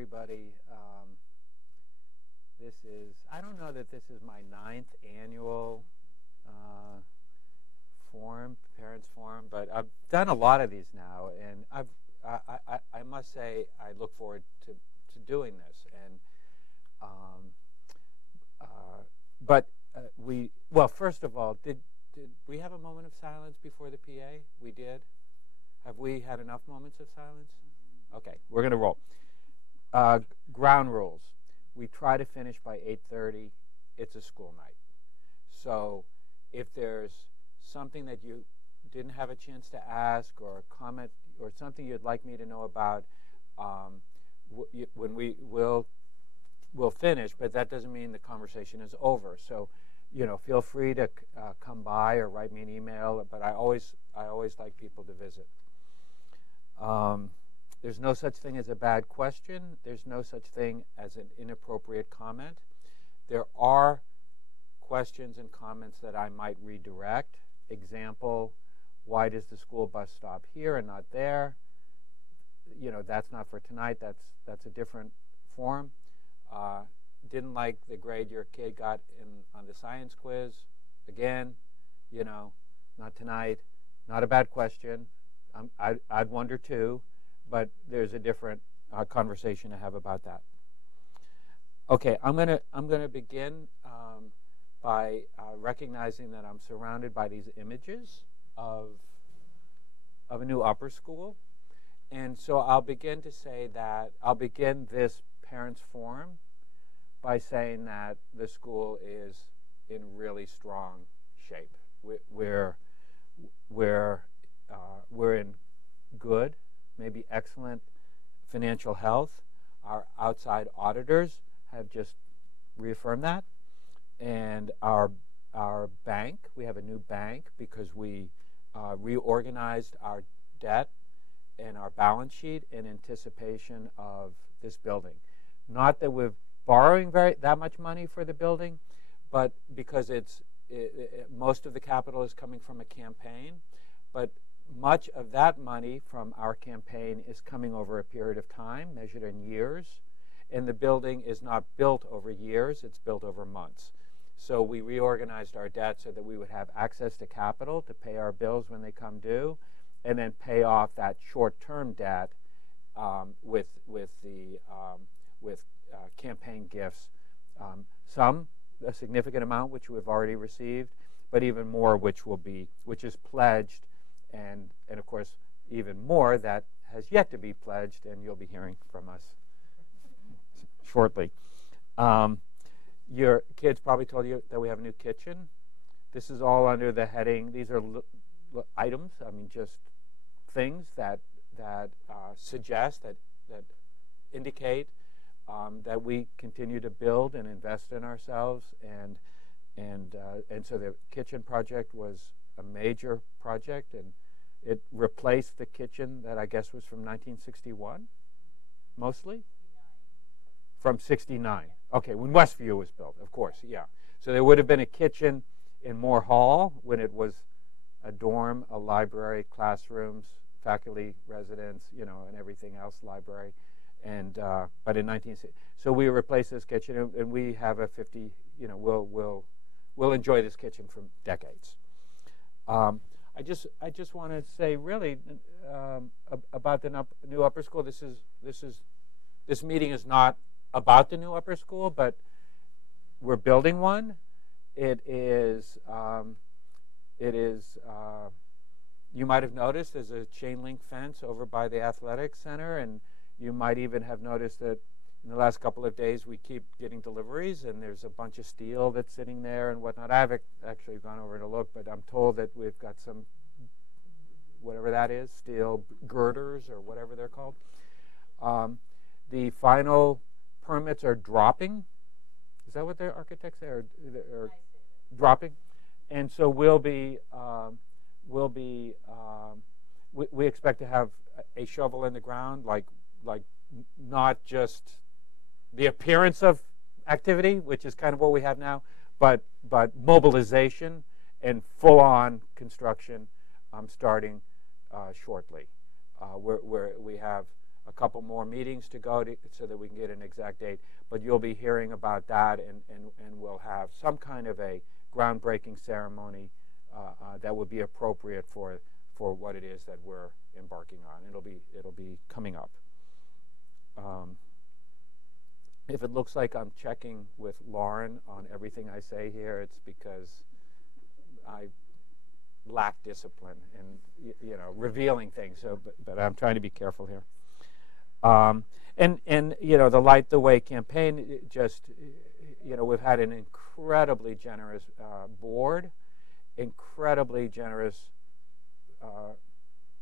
everybody. I don't know that this is my 9th annual forum, parents forum, but I've done a lot of these now, and I must say I look forward to doing this. And well, first of all, did we have a moment of silence before the PA? We did. Have we had enough moments of silence? Okay, we're going to roll. Ground rules. We try to finish by 8:30. It's a school night. So if there's something that you didn't have a chance to ask, or a comment, or something you'd like me to know about, when we'll finish, but that doesn't mean the conversation is over. So, feel free to come by or write me an email. But I always like people to visit. There's no such thing as a bad question. There's no such thing as an inappropriate comment. There are questions and comments that I might redirect. Example, why does the school bus stop here and not there? That's not for tonight. That's a different forum. Didn't like the grade your kid got on the science quiz. Again, not tonight. Not a bad question. I'd wonder too, but there's a different conversation to have about that. Okay, I'm gonna begin by recognizing that I'm surrounded by these images of a new upper school, and so I'll begin this parents forum by saying that the school is in really strong shape. We're in good, maybe excellent financial health. Our outside auditors have just reaffirmed that. And our bank, we have a new bank because we reorganized our debt and our balance sheet in anticipation of this building. Not that we're borrowing that much money for the building, but because most of the capital is coming from a campaign, but much of that money from our campaign is coming over a period of time, measured in years, and the building is not built over years, it's built over months. So we reorganized our debt so that we would have access to capital to pay our bills when they come due, and then pay off that short-term debt with campaign gifts. A significant amount, which we've already received, but even more, which is pledged, and of course, even more that has yet to be pledged, and you'll be hearing from us shortly. Your kids probably told you that we have a new kitchen. This is all under the heading, these are items, just things that suggest, that indicate that we continue to build and invest in ourselves, and so the kitchen project was a major project, and it replaced the kitchen that I guess was from 1961, mostly? From 69. Okay, when Westview was built, of course, yeah. So there would have been a kitchen in Moore Hall when it was a dorm, a library, classrooms, faculty residence, and everything else, library. And but in 1960, so we replaced this kitchen, and we have a 50. We'll enjoy this kitchen for decades. I just want to say really about the new upper school. This meeting is not about the new upper school, but we're building one. It is. You might have noticed there's a chain link fence over by the athletic center, and you might even have noticed that in the last couple of days we keep getting deliveries, and there's a bunch of steel that's sitting there and whatnot. I haven't actually gone over to look, but I'm told that we've got some, whatever that is, steel girders or whatever they're called. The final permits are dropping. Is that what the architects say? Or dropping? And so we expect to have a shovel in the ground, like not just the appearance of activity, which is kind of what we have now, but mobilization and full-on construction starting shortly. Where we have a couple more meetings to go to, so that we can get an exact date. But you'll be hearing about that, and we'll have some kind of a groundbreaking ceremony that would be appropriate for what it is that we're embarking on. It'll be coming up. If it looks like I'm checking with Lauren on everything I say here, it's because I lack discipline and revealing things. So, but I'm trying to be careful here. And the Light the Way campaign, just we've had an incredibly generous board, incredibly generous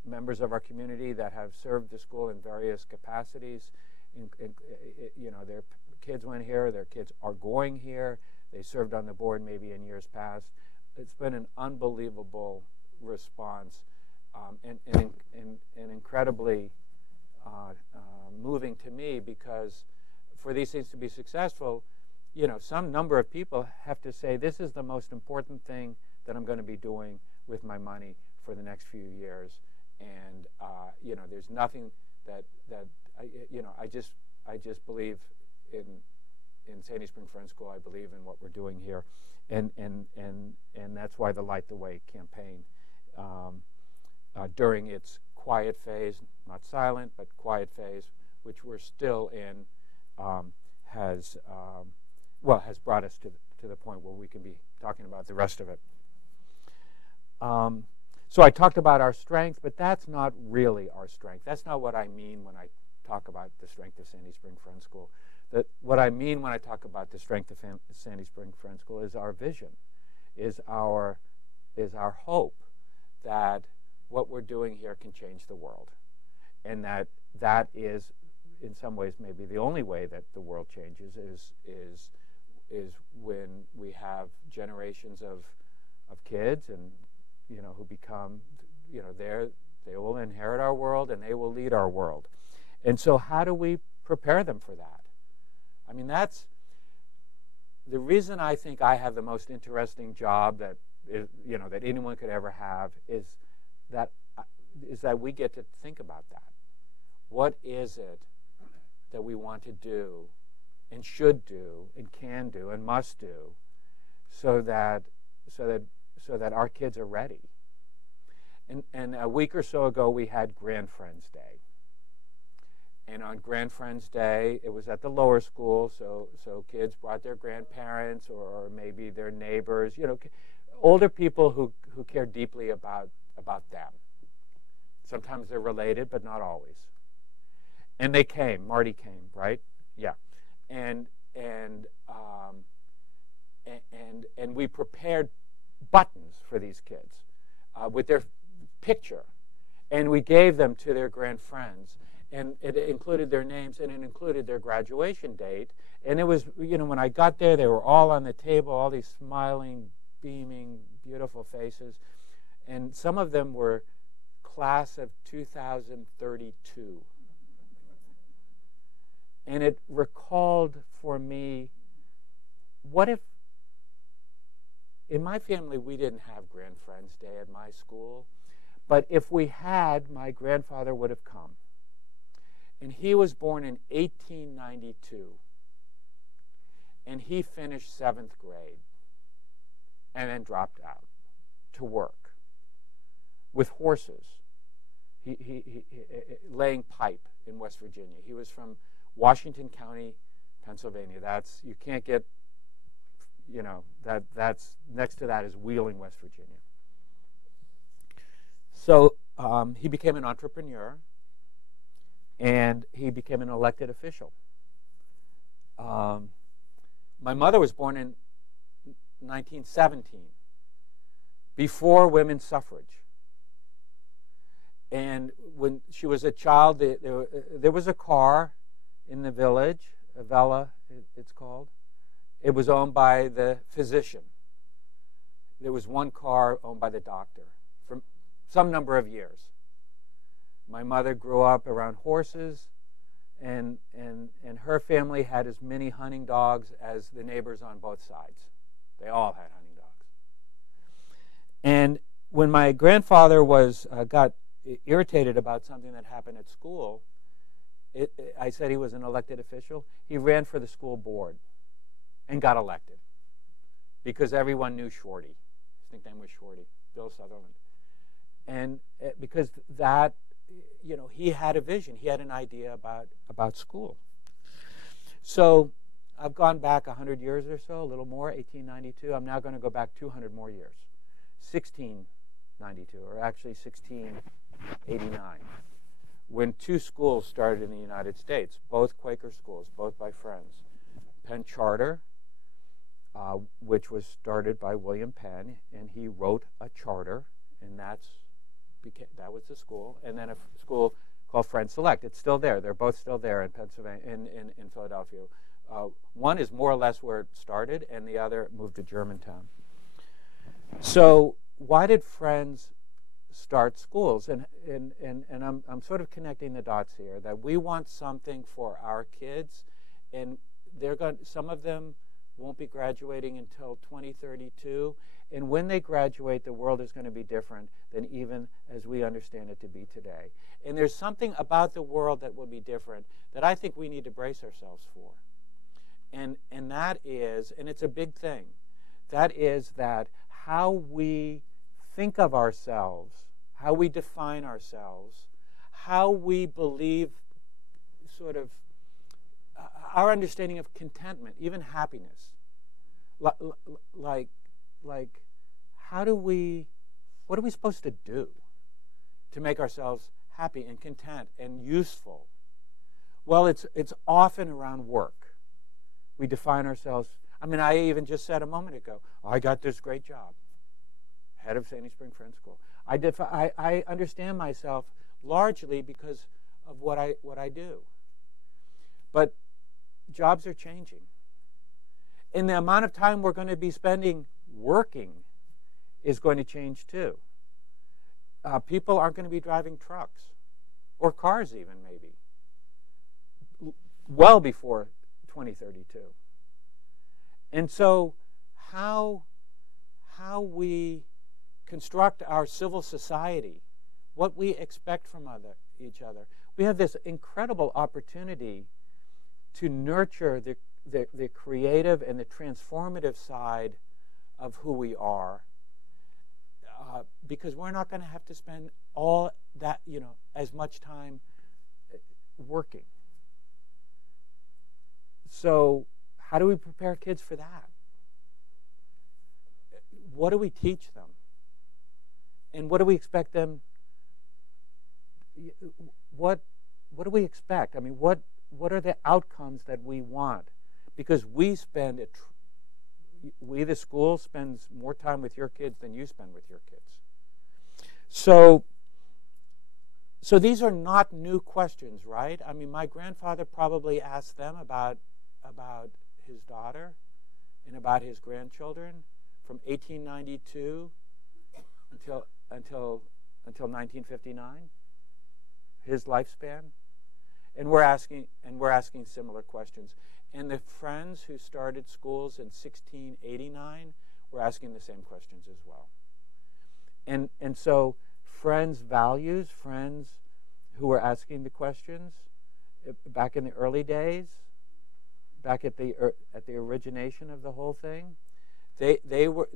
members of our community that have served the school in various capacities. Their kids went here, their kids are going here, they served on the board maybe in years past. It's been an unbelievable response, and incredibly moving to me, because for these things to be successful, some number of people have to say, this is the most important thing that I'm going to be doing with my money for the next few years. And there's nothing that I just believe in Sandy Spring Friends School. I believe in what we're doing here, and that's why the Light the Way campaign, during its quiet phase, not silent but quiet phase, which we're still in, has brought us to the point where we can be talking about the rest of it. So I talked about our strength, but that's not really our strength. That's not what I mean when I talk about the strength of Sandy Spring Friends School. What I mean when I talk about the strength of Sandy Spring Friends School is our vision, is our hope that what we're doing here can change the world, and that is in some ways maybe the only way that the world changes is when we have generations of kids and who become they will inherit our world and they will lead our world. And so how do we prepare them for that? I mean, that's the reason I think I have the most interesting job that anyone could ever have, is that we get to think about that. What is it that we want to do and should do and can do and must do so that our kids are ready? And a week or so ago, we had Grand Friends Day. And on Grand Friends Day, it was at the lower school, so kids brought their grandparents or maybe their neighbors, older people who care deeply about them. Sometimes they're related, but not always. And they came. Marty came, right? Yeah. And we prepared buttons for these kids with their picture, and we gave them to their grand friends, and it included their names and it included their graduation date. And it was, when I got there, they were all on the table, all these smiling, beaming, beautiful faces, and some of them were class of 2032. And it recalled for me, what if in my family we didn't have Grand Friends Day at my school, but if we had, my grandfather would have come. And he was born in 1892. And he finished 7th grade and then dropped out to work with horses. He laying pipe in West Virginia. He was from Washington County, Pennsylvania. You can't get, that's next to that is Wheeling, West Virginia. So he became an entrepreneur, and he became an elected official. My mother was born in 1917, before women's suffrage. And when she was a child, there was a car in the village, a villa, it's called. It was owned by the physician. There was one car owned by the doctor for some number of years. My mother grew up around horses, and her family had as many hunting dogs as the neighbors on both sides. They all had hunting dogs. And when my grandfather got irritated about something that happened at school, I said he was an elected official. He ran for the school board and got elected because everyone knew Shorty. His nickname was Shorty, Bill Sutherland. And because that, he had a vision. He had an idea about school. So I've gone back 100 years or so, a little more, 1892. I'm now going to go back 200 more years, 1692, or actually 1689, when two schools started in the United States, both Quaker schools, both by Friends. Penn Charter, which was started by William Penn, and he wrote a charter, and that was the school. And then a school called Friends Select. It's still there. They're both still there in Pennsylvania, in Philadelphia. One is more or less where it started, and the other moved to Germantown. So why did Friends start schools? And I'm sort of connecting the dots here, that we want something for our kids, and some of them won't be graduating until 2032. And when they graduate, the world is going to be different than even as we understand it to be today. And there's something about the world that will be different that I think we need to brace ourselves for. And that is, and it's a big thing, that is that how we think of ourselves, how we define ourselves, how we believe sort of our understanding of contentment, even happiness. Like what are we supposed to do to make ourselves happy and content and useful? Well, it's often around work. We define ourselves. I mean, I even just said a moment ago, I got this great job, head of Sandy Spring Friends School. I understand myself largely because of what I do. But jobs are changing. And the amount of time we're going to be spending working is going to change too. People aren't going to be driving trucks or cars even, maybe, well before 2032. And so how we construct our civil society, what we expect from each other, we have this incredible opportunity to nurture the creative and the transformative side of who we are, because we're not going to have to spend all that, as much time working. So how do we prepare kids for that? What do we teach them? And what do we expect them? What do we expect? I mean, what are the outcomes that we want? Because we the school spends more time with your kids than you spend with your kids. So these are not new questions, right? I mean, my grandfather probably asked them about his daughter and about his grandchildren from 1892 until 1959, his lifespan. And we're asking similar questions. And the Friends who started schools in 1689 were asking the same questions as well. And so Friends values, Friends who were asking the questions back in the early days, back at the origination of the whole thing, they were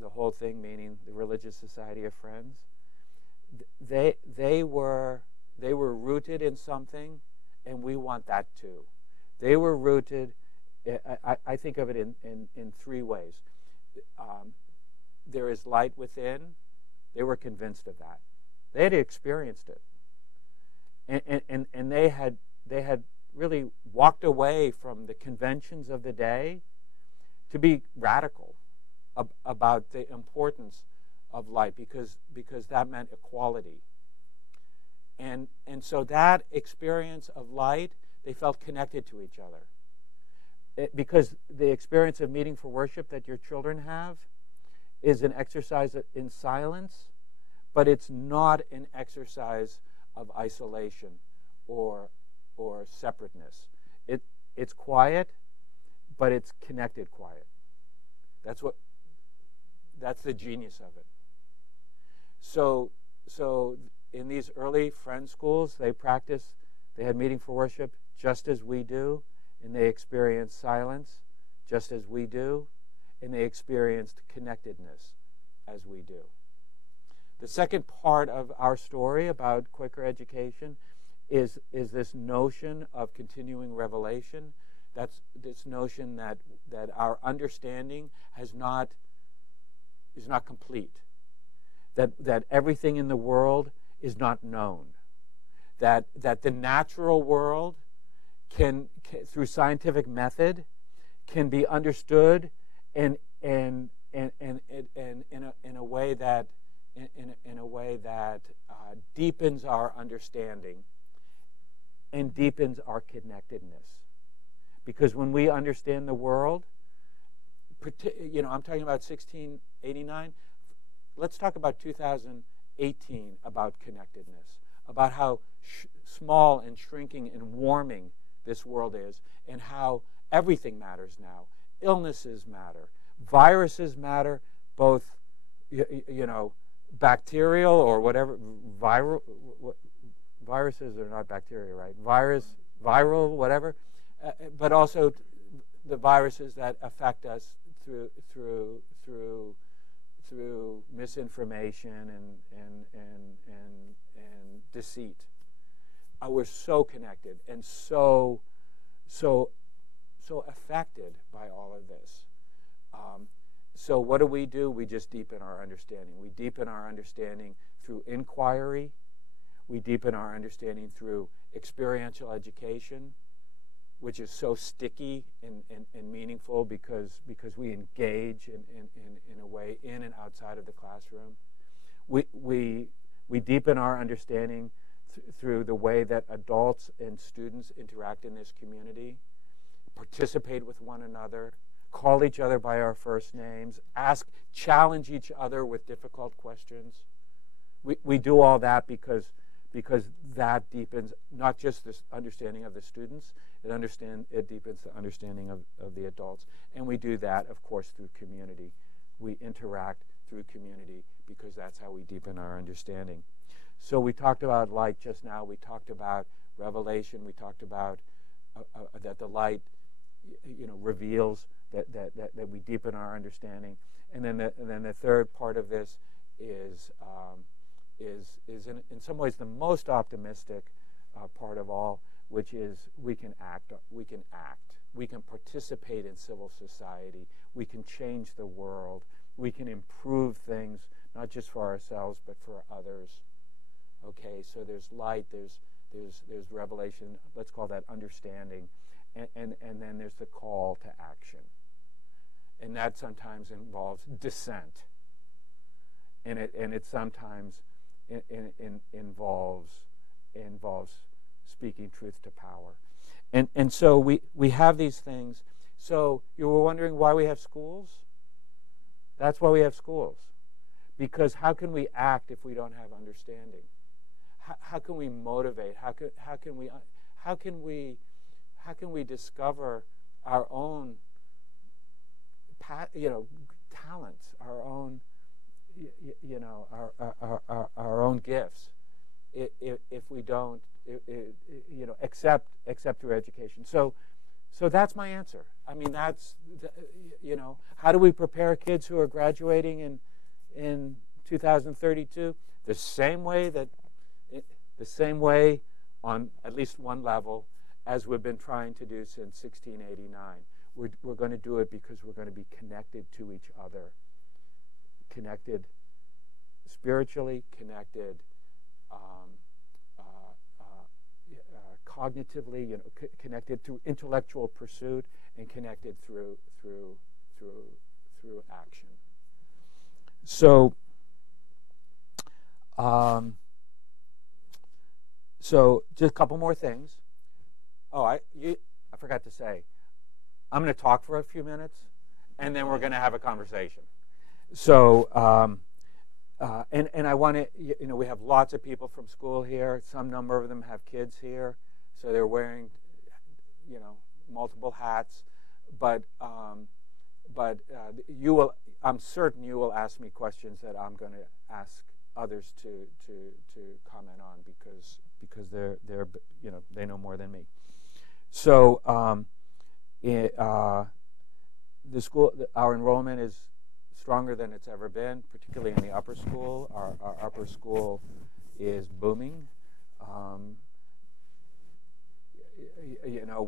the whole thing, meaning the Religious Society of Friends. They were rooted in something, and we want that too. They were rooted. I think of it in three ways. There is light within. They were convinced of that. They had experienced it, and they had really walked away from the conventions of the day to be radical about the importance of light, because that meant equality. And so that experience of light, they felt connected to each other. Because the experience of meeting for worship that your children have is an exercise in silence, but it's not an exercise of isolation or separateness. It's quiet, but it's connected quiet. That's the genius of it. So in these early Friends schools, they practice They had meeting for worship just as we do, and they experienced silence just as we do, and they experienced connectedness as we do. The second part of our story about Quaker education is this notion of continuing revelation. That's this notion that our understanding is not complete. That everything in the world is not known. That the natural world can through scientific method can be understood in a way that deepens our understanding and deepens our connectedness. Because when we understand the world, I'm talking about 1689. Let's talk about 2018 about connectedness, about how small and shrinking and warming this world is, and how everything matters now. Illnesses matter. Viruses matter, both, bacterial or whatever, viruses are not bacteria, right? Viral, whatever, but also the viruses that affect us through misinformation and deceit. We're so connected and so affected by all of this. So what do? We just deepen our understanding. We deepen our understanding through inquiry. We deepen our understanding through experiential education, which is so sticky and meaningful because we engage in a way in and outside of the classroom. We deepen our understanding through the way that adults and students interact in this community, participate with one another, call each other by our first names, challenge each other with difficult questions. We do all that because that deepens not just this understanding of the students, it deepens the understanding of the adults. And we do that, of course, through community. We interact through community because that's how we deepen our understanding. So we talked about light just now. We talked about revelation. We talked about that the light, reveals that we deepen our understanding. And then the third part of this is in some ways the most optimistic part of all, which is we can act. We can participate in civil society. We can change the world. We can improve things, not just for ourselves, but for others. Okay, so there's light, there's revelation, let's call that understanding, and then there's the call to action. And that sometimes involves dissent. And it sometimes involves speaking truth to power. And so we have these things. So you were wondering why we have schools? That's why we have schools. Because how can we act if we don't have understanding? How can we motivate? How can we discover our own talents, our own our own gifts if we don't except through education. So that's my answer. I mean, that's how do we prepare kids who are graduating in 2032? The same way on at least one level as we've been trying to do since 1689. We're going to do it because we're going to be connected to each other, connected spiritually, connected cognitively, connected through intellectual pursuit, and connected through action. So just a couple more things. Oh, I forgot to say, I'm going to talk for a few minutes, and then we're going to have a conversation. So, and I want to, we have lots of people from school here. Some number of them have kids here, so they're wearing, multiple hats. But I'm certain you will ask me questions that I'm going to ask others to comment on because they're they know more than me. So the school, our enrollment is stronger than it's ever been, particularly in the upper school. Our upper school is booming.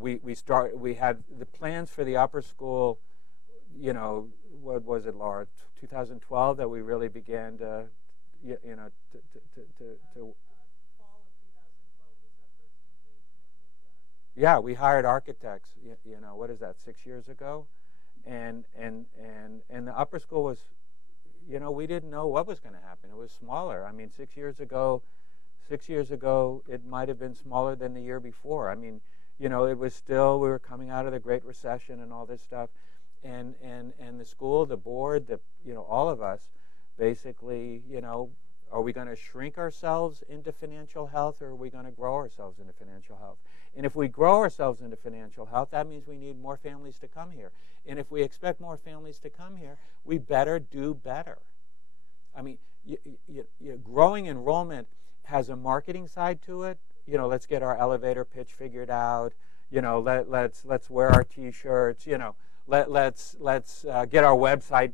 We had the plans for the upper school. What was it, Laura? 2012 that we really began to, to fall of 2012 was our first engagement. Yeah, we hired architects. What is that? 6 years ago, and the upper school was, we didn't know what was going to happen. It was smaller. I mean, 6 years ago, it might have been smaller than the year before. I mean, it was still, we were coming out of the Great Recession and all this stuff, and the school, the board, all of us, basically, are we going to shrink ourselves into financial health, or are we going to grow ourselves into financial health? And if we grow ourselves into financial health, that means we need more families to come here. And if we expect more families to come here, we better do better. I mean, growing enrollment has a marketing side to it. Let's get our elevator pitch figured out. Let's wear our T-shirts. Let's get our website,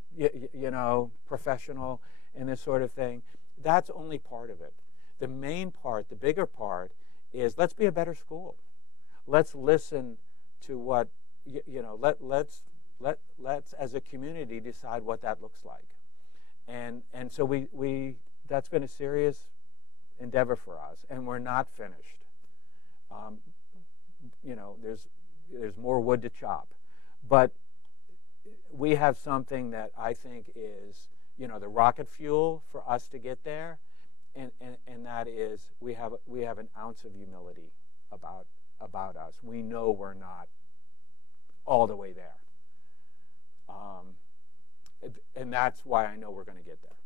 professional, and this sort of thing. That's only part of it. The main part, the bigger part, is let's be a better school. Let's listen to what let's as a community decide what that looks like. And so we that's been a serious endeavor for us, and we're not finished. There's more wood to chop, but we have something that I think is the rocket fuel for us to get there, and that is we have an ounce of humility about us. We know we're not all the way there, and that's why I know we're going to get there.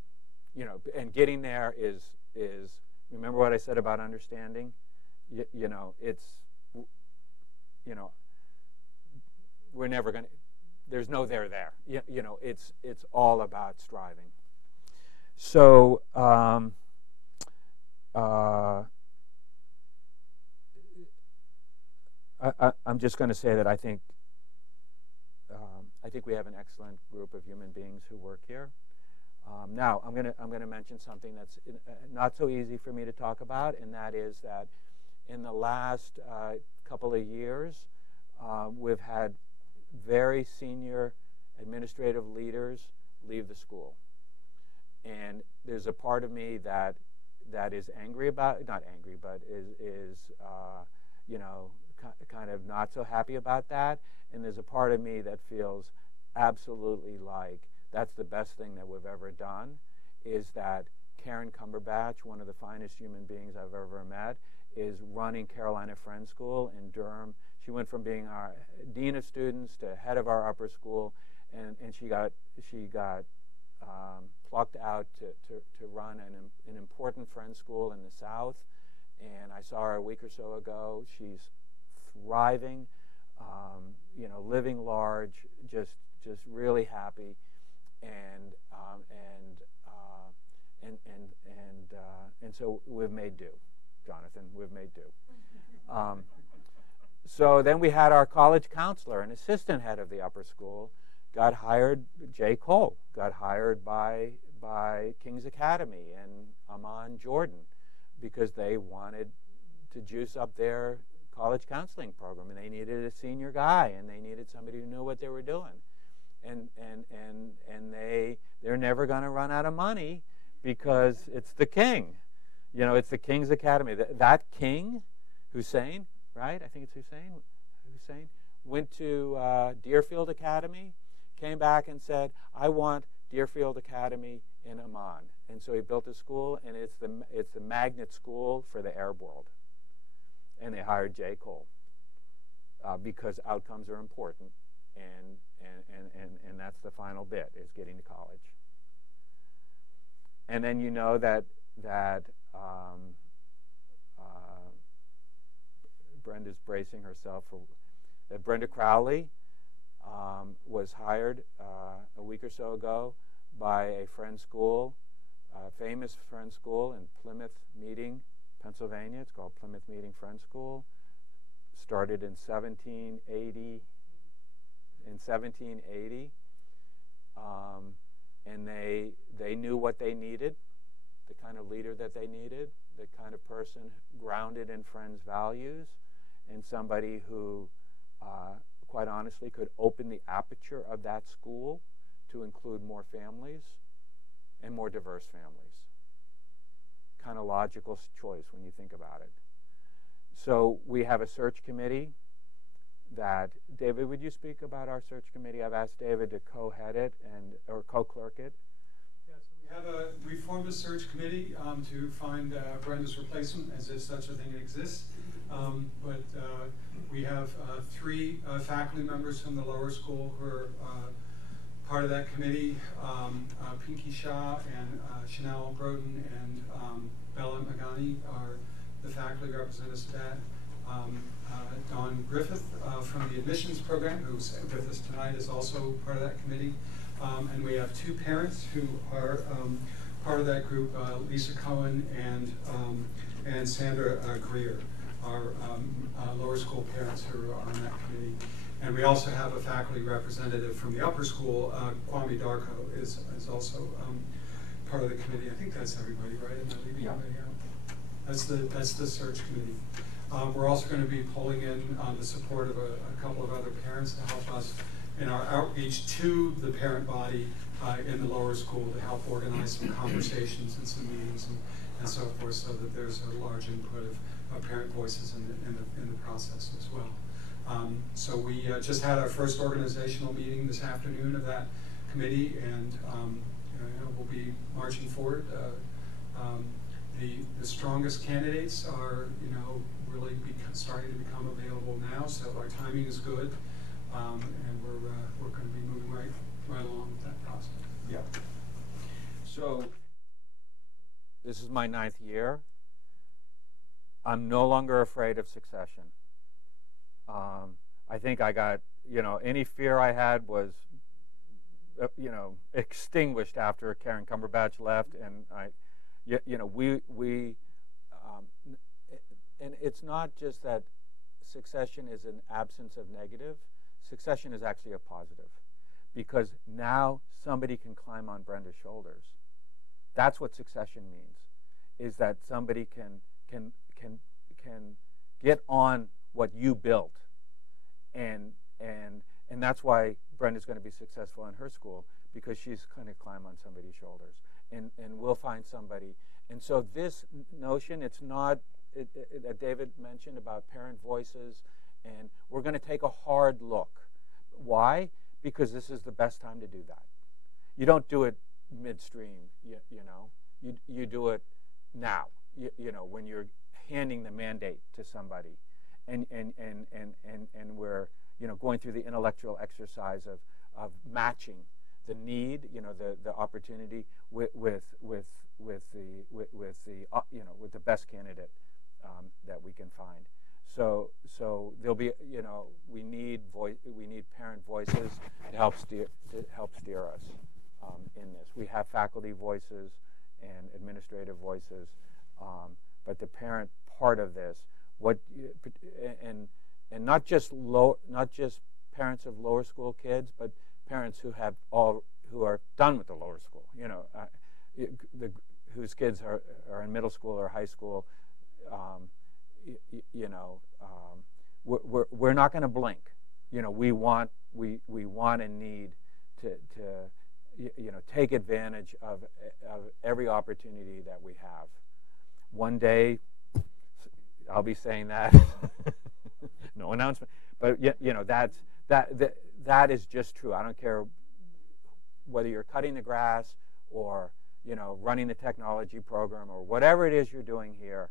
And getting there is remember what I said about understanding. We're never going to. There's no there. It's all about striving. So I'm just going to say that I think we have an excellent group of human beings who work here. Now I'm going to mention something that's not so easy for me to talk about, and that is that in the last couple of years, we've had very senior administrative leaders leave the school, and there's a part of me that is angry about, not angry, but is kind of not so happy about that, and there's a part of me that feels absolutely like that's the best thing that we've ever done, is that Karen Cumberbatch, one of the finest human beings I've ever met, is running Carolina Friends School in Durham. She went from being our dean of students to head of our upper school, and she got plucked out to run an important friend school in the South. And I saw her a week or so ago. She's thriving, living large, just really happy, and so we've made do, Jonathan. We've made do. So then we had our college counselor, an assistant head of the upper school, got hired. Jay Cole got hired by King's Academy and Amman Jordan because they wanted to juice up their college counseling program, and they needed a senior guy, and they needed somebody who knew what they were doing, and they're never going to run out of money because it's the king, it's the King's Academy. That king, Hussein, right? I think it's Hussein went to Deerfield Academy, came back and said, "I want Deerfield Academy in Amman," and so he built a school, and it's the magnet school for the Arab world. And they hired J. Cole because outcomes are important, and that's the final bit, is getting to college. And then that Brenda's bracing herself for that. Brenda Crowley was hired a week or so ago by a friend school a famous Friends School in Plymouth Meeting, Pennsylvania. It's called Plymouth Meeting Friends School. Started in 1780. And they knew what they needed, the kind of leader that they needed, the kind of person grounded in Friends' values, and somebody who, quite honestly, could open the aperture of that school to include more families and more diverse families. Kind of logical choice when you think about it. So we have a search committee that, David, would you speak about our search committee? I've asked David to co-head it or co-clerk it. Yeah, so we formed a search committee to find Brenda's replacement, as if such a thing exists. But we have 3 faculty members from the lower school who are part of that committee. Pinky Shah and Chanel Broden and Bella Magani are the faculty representatives of that. Dawn Griffith from the admissions program, who's with us tonight, is also part of that committee. And we have 2 parents who are part of that group, Lisa Cohen and Sandra Greer, our lower school parents who are on that committee. And we also have a faculty representative from the upper school, Kwame Darko, is also part of the committee. I think that's everybody, right? Am I leaving anybody out? That's the search committee. We're also going to be pulling in the support of a couple of other parents to help us in our outreach to the parent body in the lower school to help organize some conversations and some meetings and so forth, so that there's a large input of parent voices in the process as well. So we just had our first organizational meeting this afternoon of that committee, and we'll be marching forward. The strongest candidates are, really starting to become available now, so our timing is good, and we're going to be moving right along with that process. Yeah. So this is my 9th year. I'm no longer afraid of succession. I think I got, any fear I had was, extinguished after Karen Cumberbatch left, and and it's not just that succession is an absence of negative. Succession is actually a positive, because now somebody can climb on Brenda's shoulders. That's what succession means, is that somebody can get on what you built, and that's why Brenda's going to be successful in her school, because she's going to climb on somebody's shoulders, and we'll find somebody. And so this notion, it's not that David mentioned about parent voices, and we're going to take a hard look. Why? Because this is the best time to do that. You don't do it midstream, you do it now, when you're handing the mandate to somebody, and we're going through the intellectual exercise of matching the need, the opportunity with the best candidate that we can find. So there'll be, we need parent voices to help steer us in this. We have faculty voices and administrative voices, but the parent part of this, and not just parents of lower school kids, but parents who are done with the lower school, whose kids are in middle school or high school. We're not going to blink. We want and need to take advantage of every opportunity that we have. One day, I'll be saying that. No announcement, but that is just true. I don't care whether you're cutting the grass or running the technology program or whatever it is you're doing here.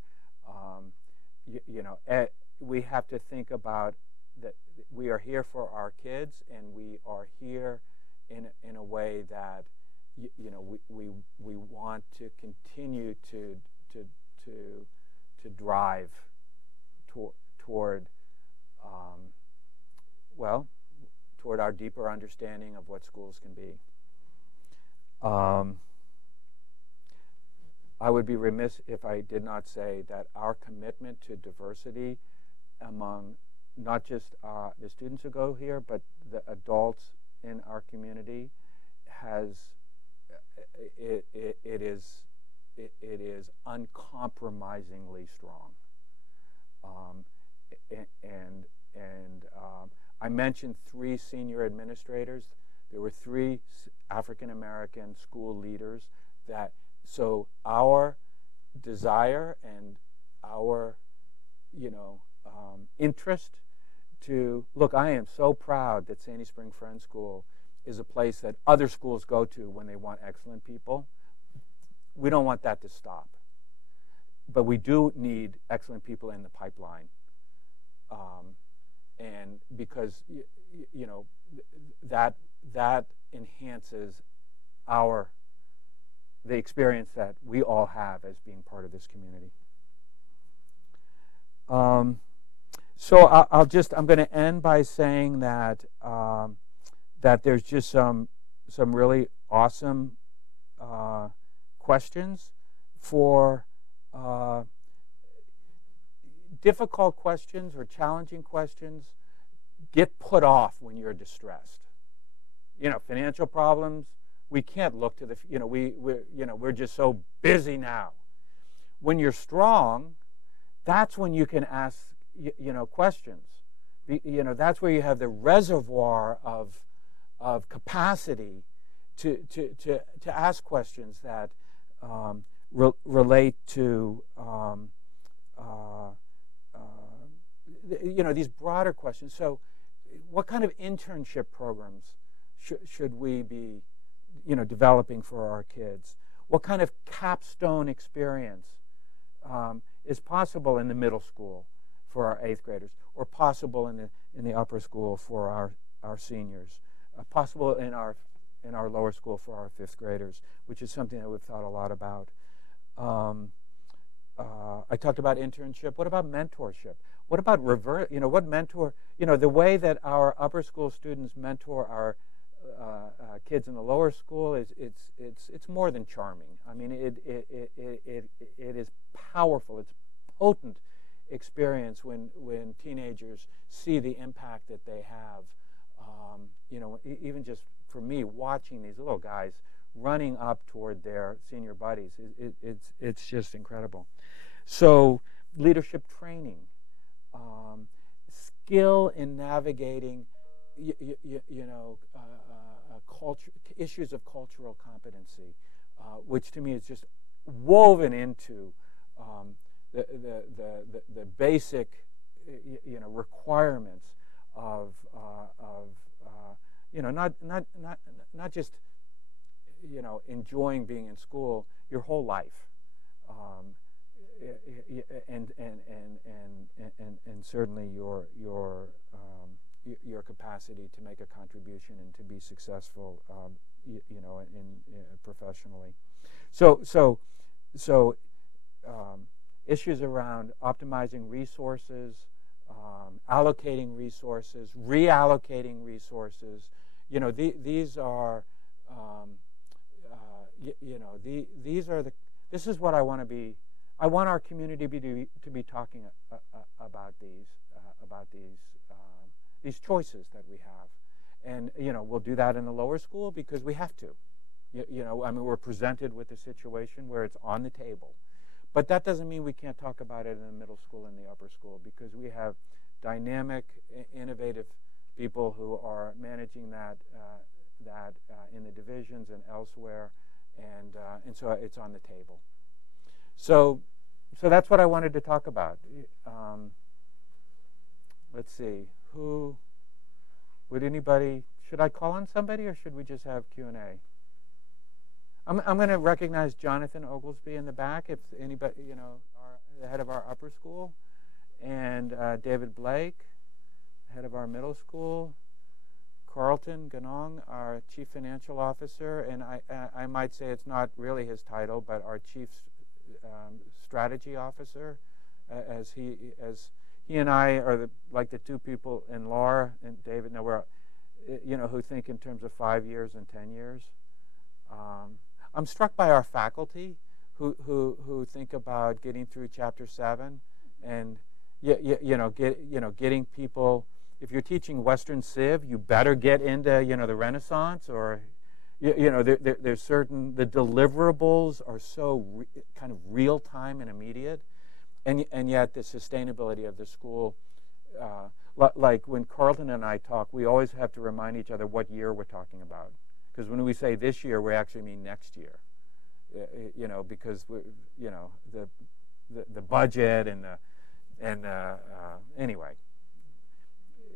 We have to think about that we are here for our kids, and we are here in a way that we want to continue to drive toward our deeper understanding of what schools can be. would be remiss if I did not say that our commitment to diversity among not just the students who go here, but the adults in our community it is uncompromisingly strong. I mentioned 3 senior administrators. There were 3 African American school leaders. So our desire and our, interest to look. I am so proud that Sandy Spring Friends School is a place that other schools go to when they want excellent people. We don't want that to stop, but we do need excellent people in the pipeline, and because that enhances the experience that we all have as being part of this community. So I'm going to end by saying that that there's just some really awesome questions for difficult questions or challenging questions. Get put off when you're distressed. Financial problems. We can't look to the. We're just so busy now. When you're strong, that's when you can ask questions. That's where you have the reservoir of capacity to ask questions that relate to these broader questions. So, what kind of internship programs should we be developing for our kids? What kind of capstone experience is possible in the middle school for our 8th graders, or possible in the upper school for our seniors, possible in our lower school for our 5th graders, which is something that we've thought a lot about. I talked about internship. What about mentorship? What about what mentor? The way that our upper school students mentor our kids in the lower school it's more than charming. I mean, it is powerful. It's potent experience when teenagers see the impact that they have. Even just for me, watching these little guys running up toward their senior buddies, it's just incredible. So, leadership training, skill in navigating, culture, issues of cultural competency, which to me is just woven into the basic, requirements of not just enjoying being in school your whole life, and certainly your capacity to make a contribution and to be successful, professionally. So issues around optimizing resources, allocating resources, reallocating resources. These are, this is what I want to be. I want our community to be talking about these choices that we have, and we'll do that in the lower school because we have to. We're presented with a situation where it's on the table, but that doesn't mean we can't talk about it in the middle school and the upper school, because we have dynamic, innovative people who are managing that in the divisions and elsewhere, and so it's on the table. So that's what I wanted to talk about. Let's see. Should I call on somebody, or should we just have Q&A? I'm going to recognize Jonathan Oglesby in the back, if anybody, the head of our upper school, and David Blake, head of our middle school, Carlton Ganong, our chief financial officer, and I might say it's not really his title, but our chief strategy officer, as he and I are like the two people, and Laura and David, who think in terms of 5 years and 10 years. I'm struck by our faculty who think about getting through chapter 7 and getting people. If you're teaching Western Civ, you better get into the Renaissance, or there's certain, the deliverables are so kind of real time and immediate, and yet the sustainability of the school. Like when Carlton and I talk, we always have to remind each other what year we're talking about, because when we say this year, we actually mean next year. Because the budget and anyway,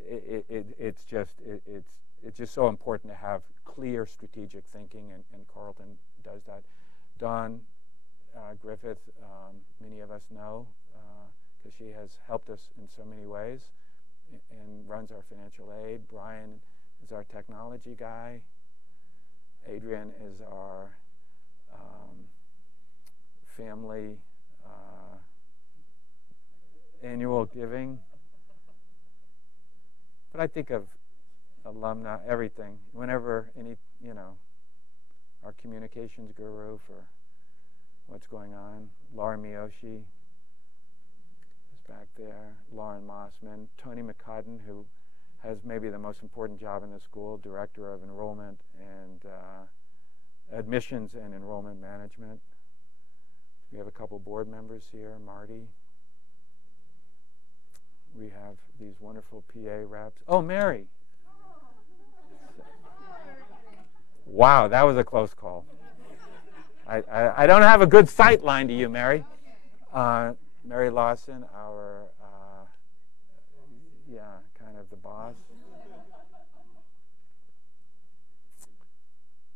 it's just so important to have clear strategic thinking, and Carlton does that. Dawn Griffith, many of us know, because she has helped us in so many ways and runs our financial aid. Brian is our technology guy. Adrian is our family annual giving. But I think of alumni, everything. Whenever our communications guru for what's going on. Laura Miyoshi is back there. Lauren Mossman. Tony McCudden, who has maybe the most important job in the school, Director of Enrollment and Admissions and Enrollment Management. We have a couple board members here. Marty. We have these wonderful PA reps. Oh, Mary. Wow, that was a close call. I don't have a good sight line to you, Mary. Mary Lawson, our, kind of the boss.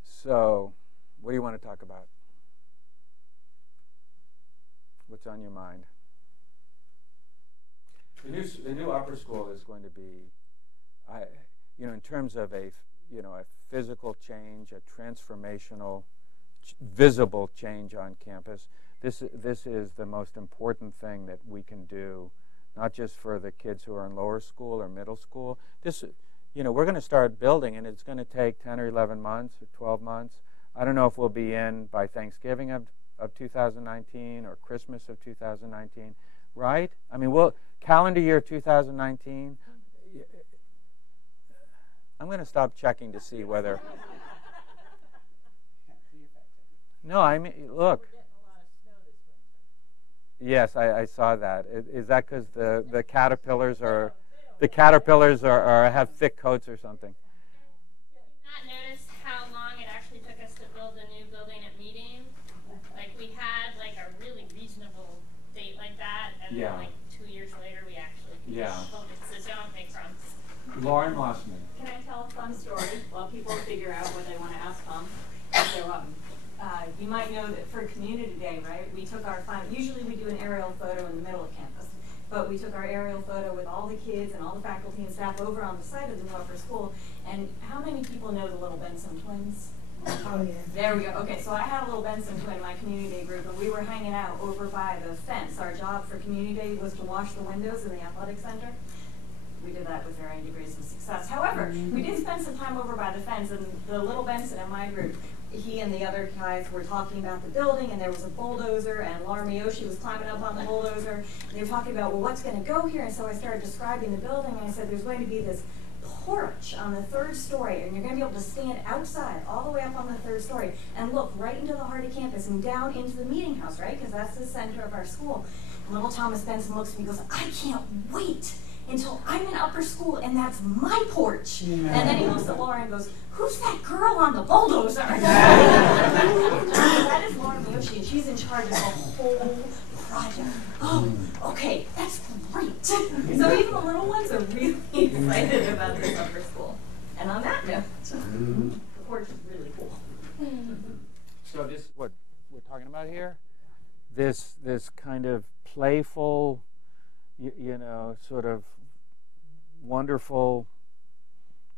So, what do you want to talk about? What's on your mind? The new upper school is going to be, in terms of a physical change, a transformational, visible change on campus. This is the most important thing that we can do, not just for the kids who are in lower school or middle school. We're going to start building, and it's going to take 10 or 11 months or 12 months. I don't know if we'll be in by Thanksgiving of 2019 or Christmas of 2019, right? I mean, calendar year 2019. I'm going to stop checking to see whether. No, I mean, look. Yes, I saw that. Is that because the caterpillars are have thick coats or something? Did you not notice how long it actually took us to build a new building at Meeting? Like we had a really reasonable date like that, and then 2 years later we actually finished building. So don't make promises. Lauren Mossman. Can I tell a fun story while people figure out what they want to ask Tom? So, you might know that for Community Day, right, we took our usually we do an aerial photo in the middle of campus, but we took our aerial photo with all the kids and all the faculty and staff over on the side of the new upper school. And how many people know the little Benson twins? Oh, yeah. There we go. Okay, so I had a little Benson twin in my Community Day group, and we were hanging out over by the fence. Our job for Community Day was to wash the windows in the athletic center. We did that with varying degrees of success. However, we did spend some time over by the fence, and the little Benson in my group, he and the other guys were talking about the building, and there was a bulldozer, and Laura Miyoshi was climbing up on the bulldozer, and they were talking about, well, what's going to go here? And so I started describing the building, and I said, there's going to be this porch on the 3rd story, and you're going to be able to stand outside all the way up on the 3rd story and look right into the heart of campus and down into the meeting house, right? Because that's the center of our school. And little Thomas Benson looks at me and goes, I can't wait until I'm in upper school and that's my porch. Yeah. And then he looks at Laura and goes, who's that girl on the bulldozer? That is Laura Miyoshi, and she's in charge of the whole project. Oh, okay, that's great. So even the little ones are really excited about this upper school. And on that note, the porch is really cool. So this is what we're talking about here. This kind of playful, sort of wonderful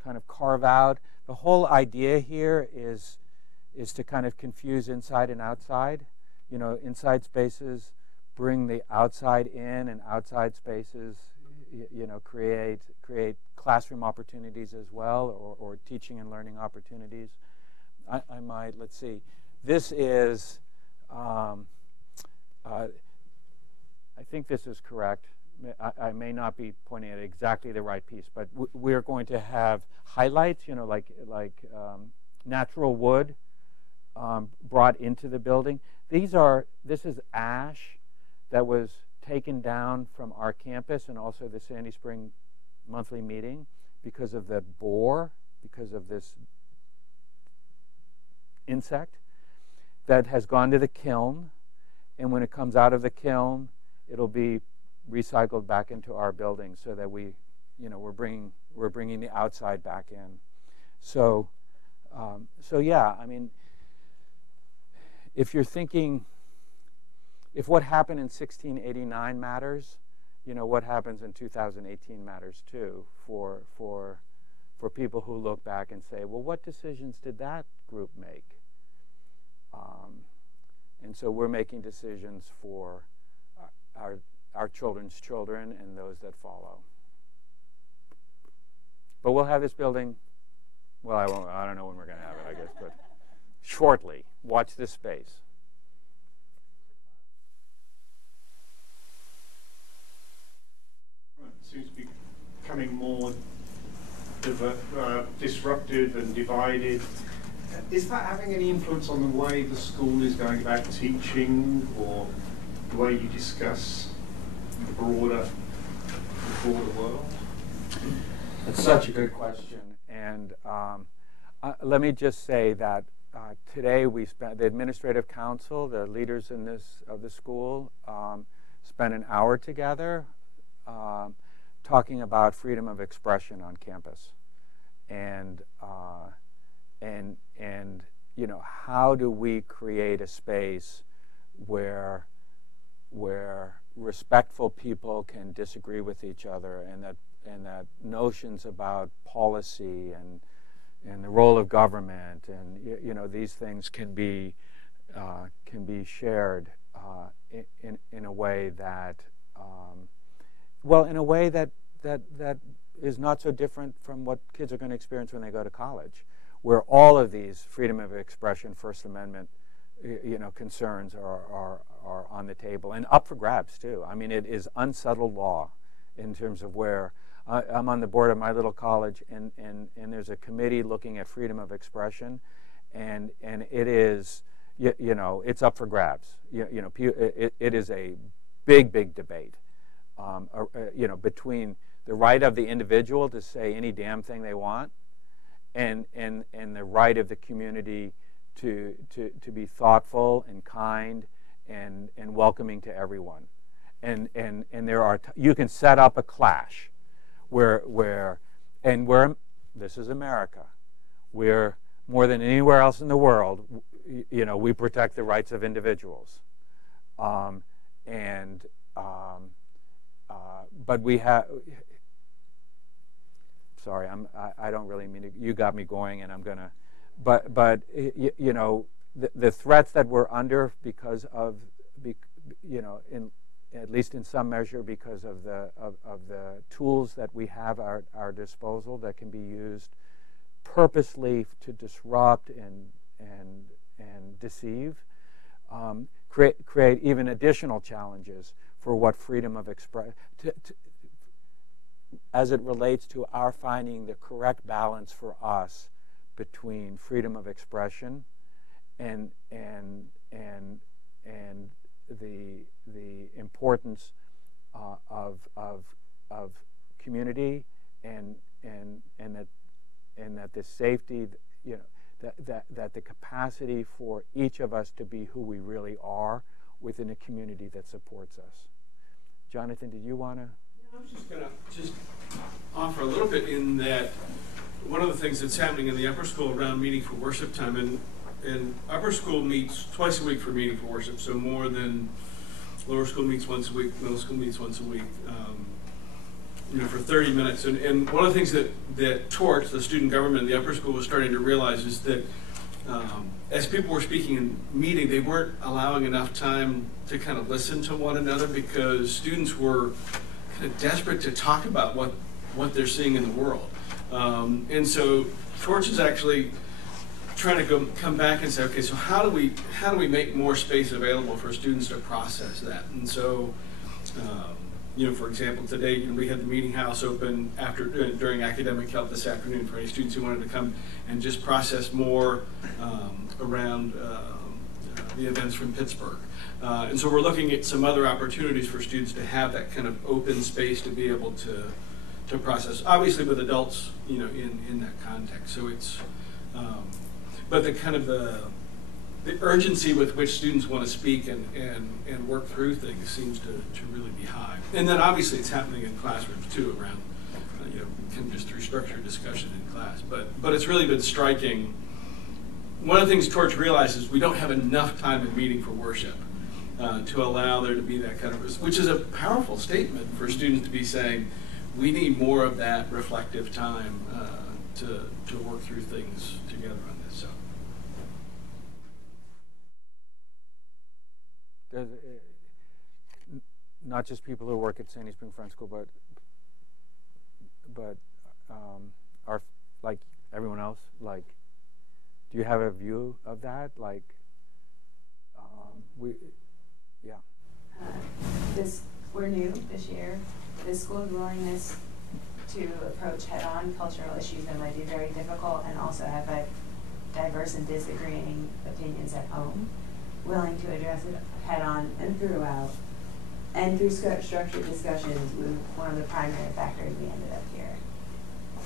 kind of carve out. The whole idea here is to kind of confuse inside and outside. Inside spaces bring the outside in, and outside spaces, create classroom opportunities as well, or teaching and learning opportunities. I might, let's see. This is I think this is correct. I may not be pointing at exactly the right piece, but we're going to have highlights, you know, like natural wood brought into the building. This is ash that was taken down from our campus and also the Sandy Spring monthly meeting because of the borer, because of this insect that has gone to the kiln, and when it comes out of the kiln, it'll be recycled back into our building, so that we're bringing the outside back in. So yeah, I mean, if you're thinking, if what happened in 1689 matters, you know, what happens in 2018 matters too for people who look back and say, well, what decisions did that group make? And so we're making decisions for our children's children and those that follow. But we'll have this building, well, I don't know when we're going to have it, I guess, but shortly. Watch this space. It seems to be becoming more disruptive and divided. Is that having any influence on the way the school is going about teaching, or the way you discuss the broader world? That's such a good question. And let me just say that today the administrative council, the leaders of the school, spent an hour together talking about freedom of expression on campus, and you know, how do we create a space where respectful people can disagree with each other, and that notions about policy and the role of government and you know, these things can be shared in a way that in a way that is not so different from what kids are going to experience when they go to college, where all of these freedom of expression, First Amendment, you know, concerns are on the table and up for grabs too. I mean, it is unsettled law in terms of where I'm on the board of my little college, and there's a committee looking at freedom of expression, and it is, you know, it's up for grabs. You know, it is a big debate, you know, between the right of the individual to say any damn thing they want, and the right of the community to be thoughtful and kind and welcoming to everyone. And there are you can set up a clash where this is America, where more than anywhere else in the world, you know, we protect the rights of individuals, but we have. Sorry, I don't really mean to, you got me going, and I'm gonna, but you know, the threats that we're under because of, you know, at least in some measure because of the tools that we have at our disposal that can be used purposely to disrupt and deceive, create even additional challenges for what freedom of expression, as it relates to our finding the correct balance for us between freedom of expression and the importance of community and that the safety, you know, that the capacity for each of us to be who we really are within a community that supports us. Jonathan, did you want to? I was just going to offer a little bit in that one of the things that's happening in the upper school around meeting for worship time, and upper school meets twice a week for meeting for worship, so more than lower school meets once a week, middle school meets once a week, you know, for 30 minutes. And one of the things that Torch, the student government in the upper school, was starting to realize is that as people were speaking and meeting, they weren't allowing enough time to kind of listen to one another, because students were kind of desperate to talk about what they're seeing in the world. And so Torch is actually trying to come back and say, okay, so how do we make more space available for students to process that? And so, you know, for example, today we had the meeting house open during academic help this afternoon for any students who wanted to come and just process more around the events from Pittsburgh. And so we're looking at some other opportunities for students to have that kind of open space to be able to process, obviously with adults, you know, in that context. So it's, but the kind of the urgency with which students want to speak and work through things seems to really be high. And then obviously it's happening in classrooms too, around, you know, kind of just through structured discussion in class. But it's really been striking. One of the things Torch realizes, we don't have enough time in meeting for worship to allow there to be that kind of, which is a powerful statement for students to be saying, we need more of that reflective time to work through things together on this. So. There's, not just people who work at Sandy Spring Friends School, but are like everyone else. Like, do you have a view of that? Like, yeah. We're new this year. The school's willingness to approach head-on cultural issues that might be very difficult and also have like diverse and disagreeing opinions at home, willing to address it head-on and throughout. And through structured discussions was one of the primary factors we ended up here.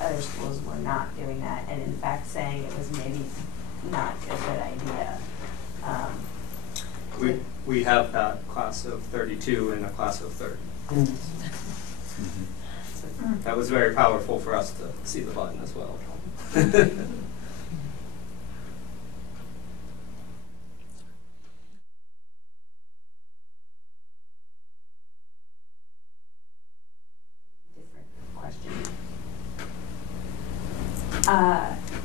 Other schools were not doing that, and in fact saying it was maybe not a good idea. We have that class of 32 and a class of 30. So that was very powerful for us to see the button as well.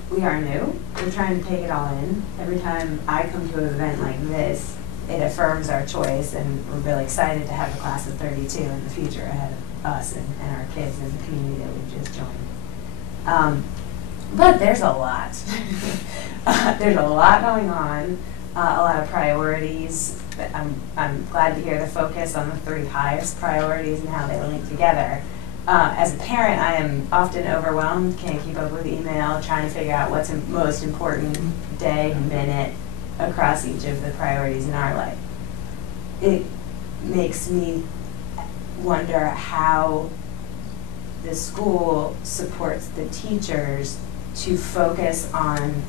We are new. We're trying to take it all in. Every time I come to an event like this, it affirms our choice, and we're really excited to have a class of 32 in the future ahead of us and our kids in the community that we've just joined. But there's a lot. There's a lot going on, a lot of priorities. I'm glad to hear the focus on the 3 highest priorities and how they link together. As a parent, I am often overwhelmed, can't keep up with email, trying to figure out what's the most important day, minute, across each of the priorities in our life. It makes me wonder how the school supports the teachers to focus on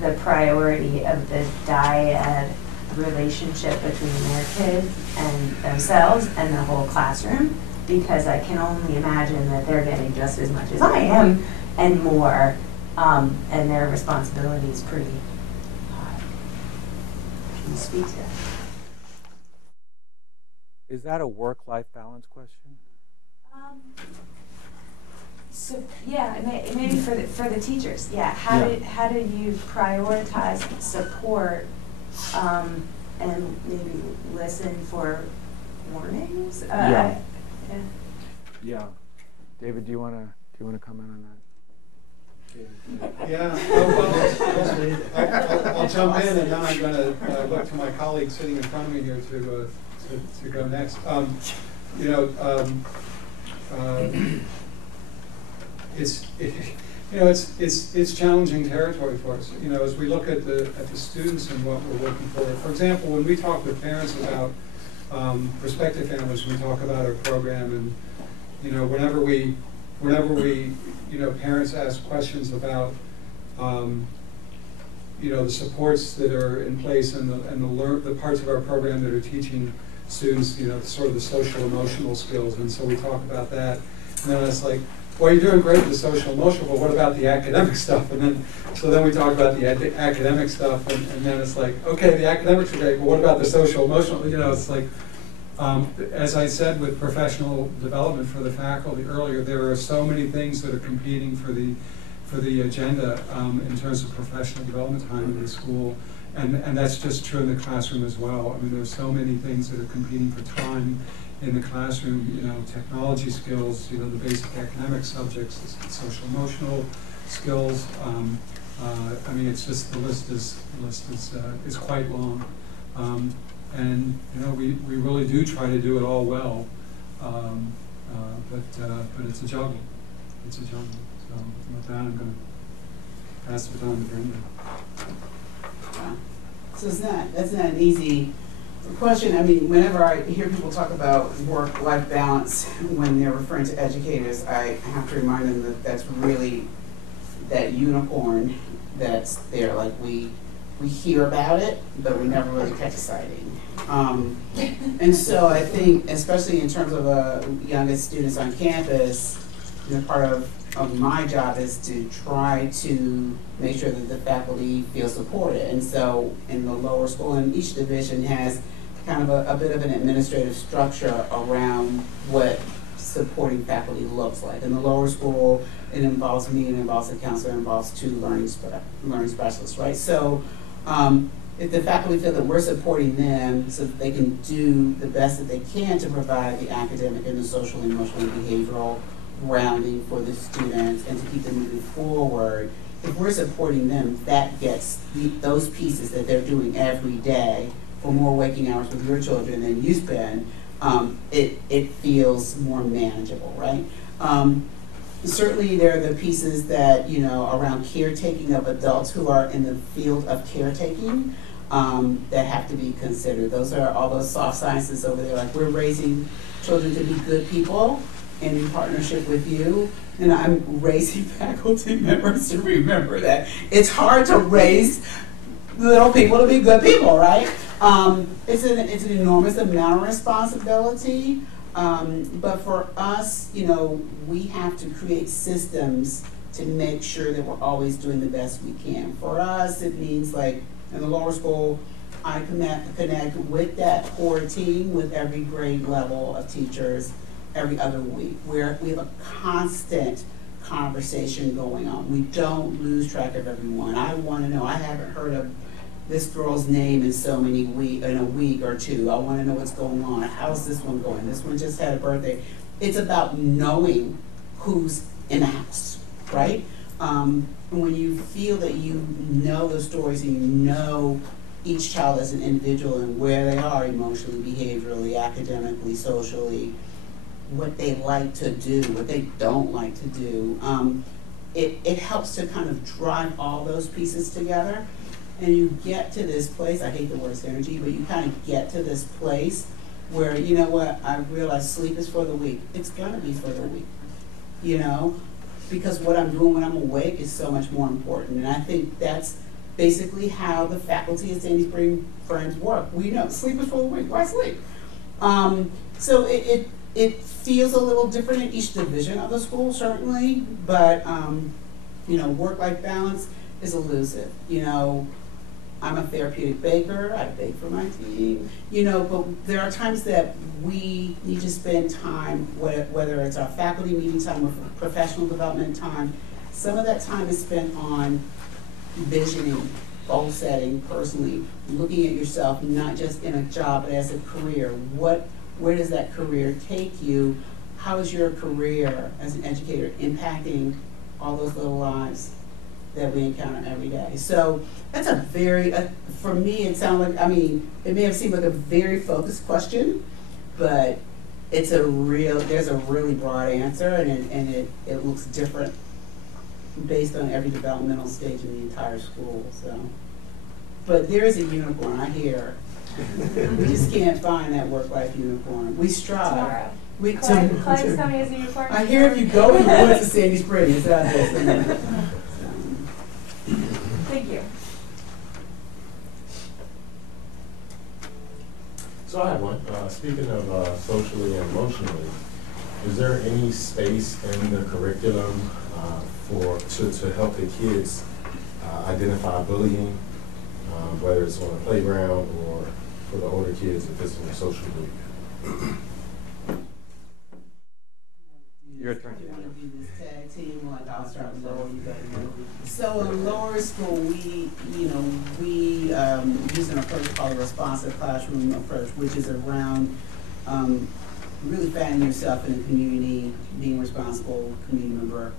the priority of the dyad relationship between their kids and themselves and the whole classroom, because I can only imagine that they're getting just as much as I am and more, and their responsibility is pretty high. Can you speak to that? Is that a work-life balance question? So yeah, maybe for the teachers. Yeah, how do you prioritize support and maybe listen for warnings? Yeah. David, do you want to comment on that? Yeah, I'll jump in, and then I'm going to look to my colleague sitting in front of me here to go next. It's challenging territory for us. You know, as we look at the students and what we're looking for. For example, when we talk with parents about prospective families, we talk about our program, and you know, whenever we parents ask questions about the supports that are in place and the parts of our program that are teaching students, sort of the social emotional skills, and so we talk about that, and then it's like, well, you're doing great with the social emotional, but what about the academic stuff? And then we talk about the academic stuff, and then it's like, okay, the academics are great, but what about the social emotional? It's like, as I said with professional development for the faculty earlier, there are so many things that are competing for the agenda in terms of professional development time in the school, and that's just true in the classroom as well. I mean, there's so many things that are competing for time in the classroom. Technology skills, the basic academic subjects, social emotional skills, I mean, it's just, the list is quite long. And, you know, we really do try to do it all well, but it's a juggle. It's a juggle. So with that, I'm going to pass the baton to Brenda. So that's not an easy question. I mean, whenever I hear people talk about work-life balance when they're referring to educators, I have to remind them that that's really that unicorn that's there. Like we hear about it, but we never really catch sighting. And so I think, especially in terms of youngest students on campus, you know, part of my job is to try to make sure that the faculty feel supported. And so in the lower school, and each division has kind of a bit of an administrative structure around what supporting faculty looks like. In the lower school, it involves me, it involves a counselor, it involves 2 learning specialists, right? So if the faculty feel that we're supporting them so that they can do the best that they can to provide the academic and the social, emotional, and behavioral grounding for the students and to keep them moving forward, if we're supporting them, that gets those pieces that they're doing every day for more waking hours with your children than you spend, it feels more manageable, right? Certainly there are the pieces that, you know, around caretaking of adults who are in the field of caretaking that have to be considered. Those are all those soft sciences over there, like we're raising children to be good people and in partnership with you. And I'm raising faculty members to remember that it's hard to raise little people to be good people, right? It's an enormous amount of responsibility, but for us, you know, we have to create systems to make sure that we're always doing the best we can. For us, it means like in the lower school, I connect with that core team with every grade level of teachers every other week, where we have a constant conversation going on. We don't lose track of everyone. I want to know, I haven't heard of this girl's name in so many in a week or 2. I want to know what's going on. How's this one going? This one just had a birthday. It's about knowing who's in the house, right? And when you feel that you know the stories and you know each child as an individual and where they are emotionally, behaviorally, academically, socially, what they like to do, what they don't like to do, it helps to kind of drive all those pieces together. And you get to this place, I hate the word synergy, but you kind of get to this place where, you know what, I realize sleep is for the weak. It's gonna be for the weak, you know? Because what I'm doing when I'm awake is so much more important. And I think that's basically how the faculty at Sandy Spring Friends work. We know sleep is for the weak, why sleep? So it feels a little different in each division of the school, certainly, but you know, work-life balance is elusive. You know, I'm a therapeutic baker, I bake for my team, you know, but there are times that we need to spend time, whether it's our faculty meeting time or professional development time, some of that time is spent on visioning, goal setting personally, looking at yourself, not just in a job, but as a career. Where does that career take you? How is your career as an educator impacting all those little lives that we encounter every day? So that's a very, for me, it sounds like, I mean, it may have seemed like a very focused question, but there's a really broad answer, and it looks different based on every developmental stage in the entire school. So, but there is a unicorn, I hear. We just can't find that work-life unicorn. We strive. Tomorrow. Clay's coming as a unicorn. I hear if you go in the woods to Sandy Spring, it's out there. Thank you. So I have one. Speaking of socially and emotionally, is there any space in the curriculum to help the kids identify bullying, whether it's on the playground or for the older kids if it's in the social group? Your turn. You want to do this tag team? Like I'll start lower, you go. So in lower school, we use an approach called a responsive classroom approach, which is around really finding yourself in the community, being a responsible community member.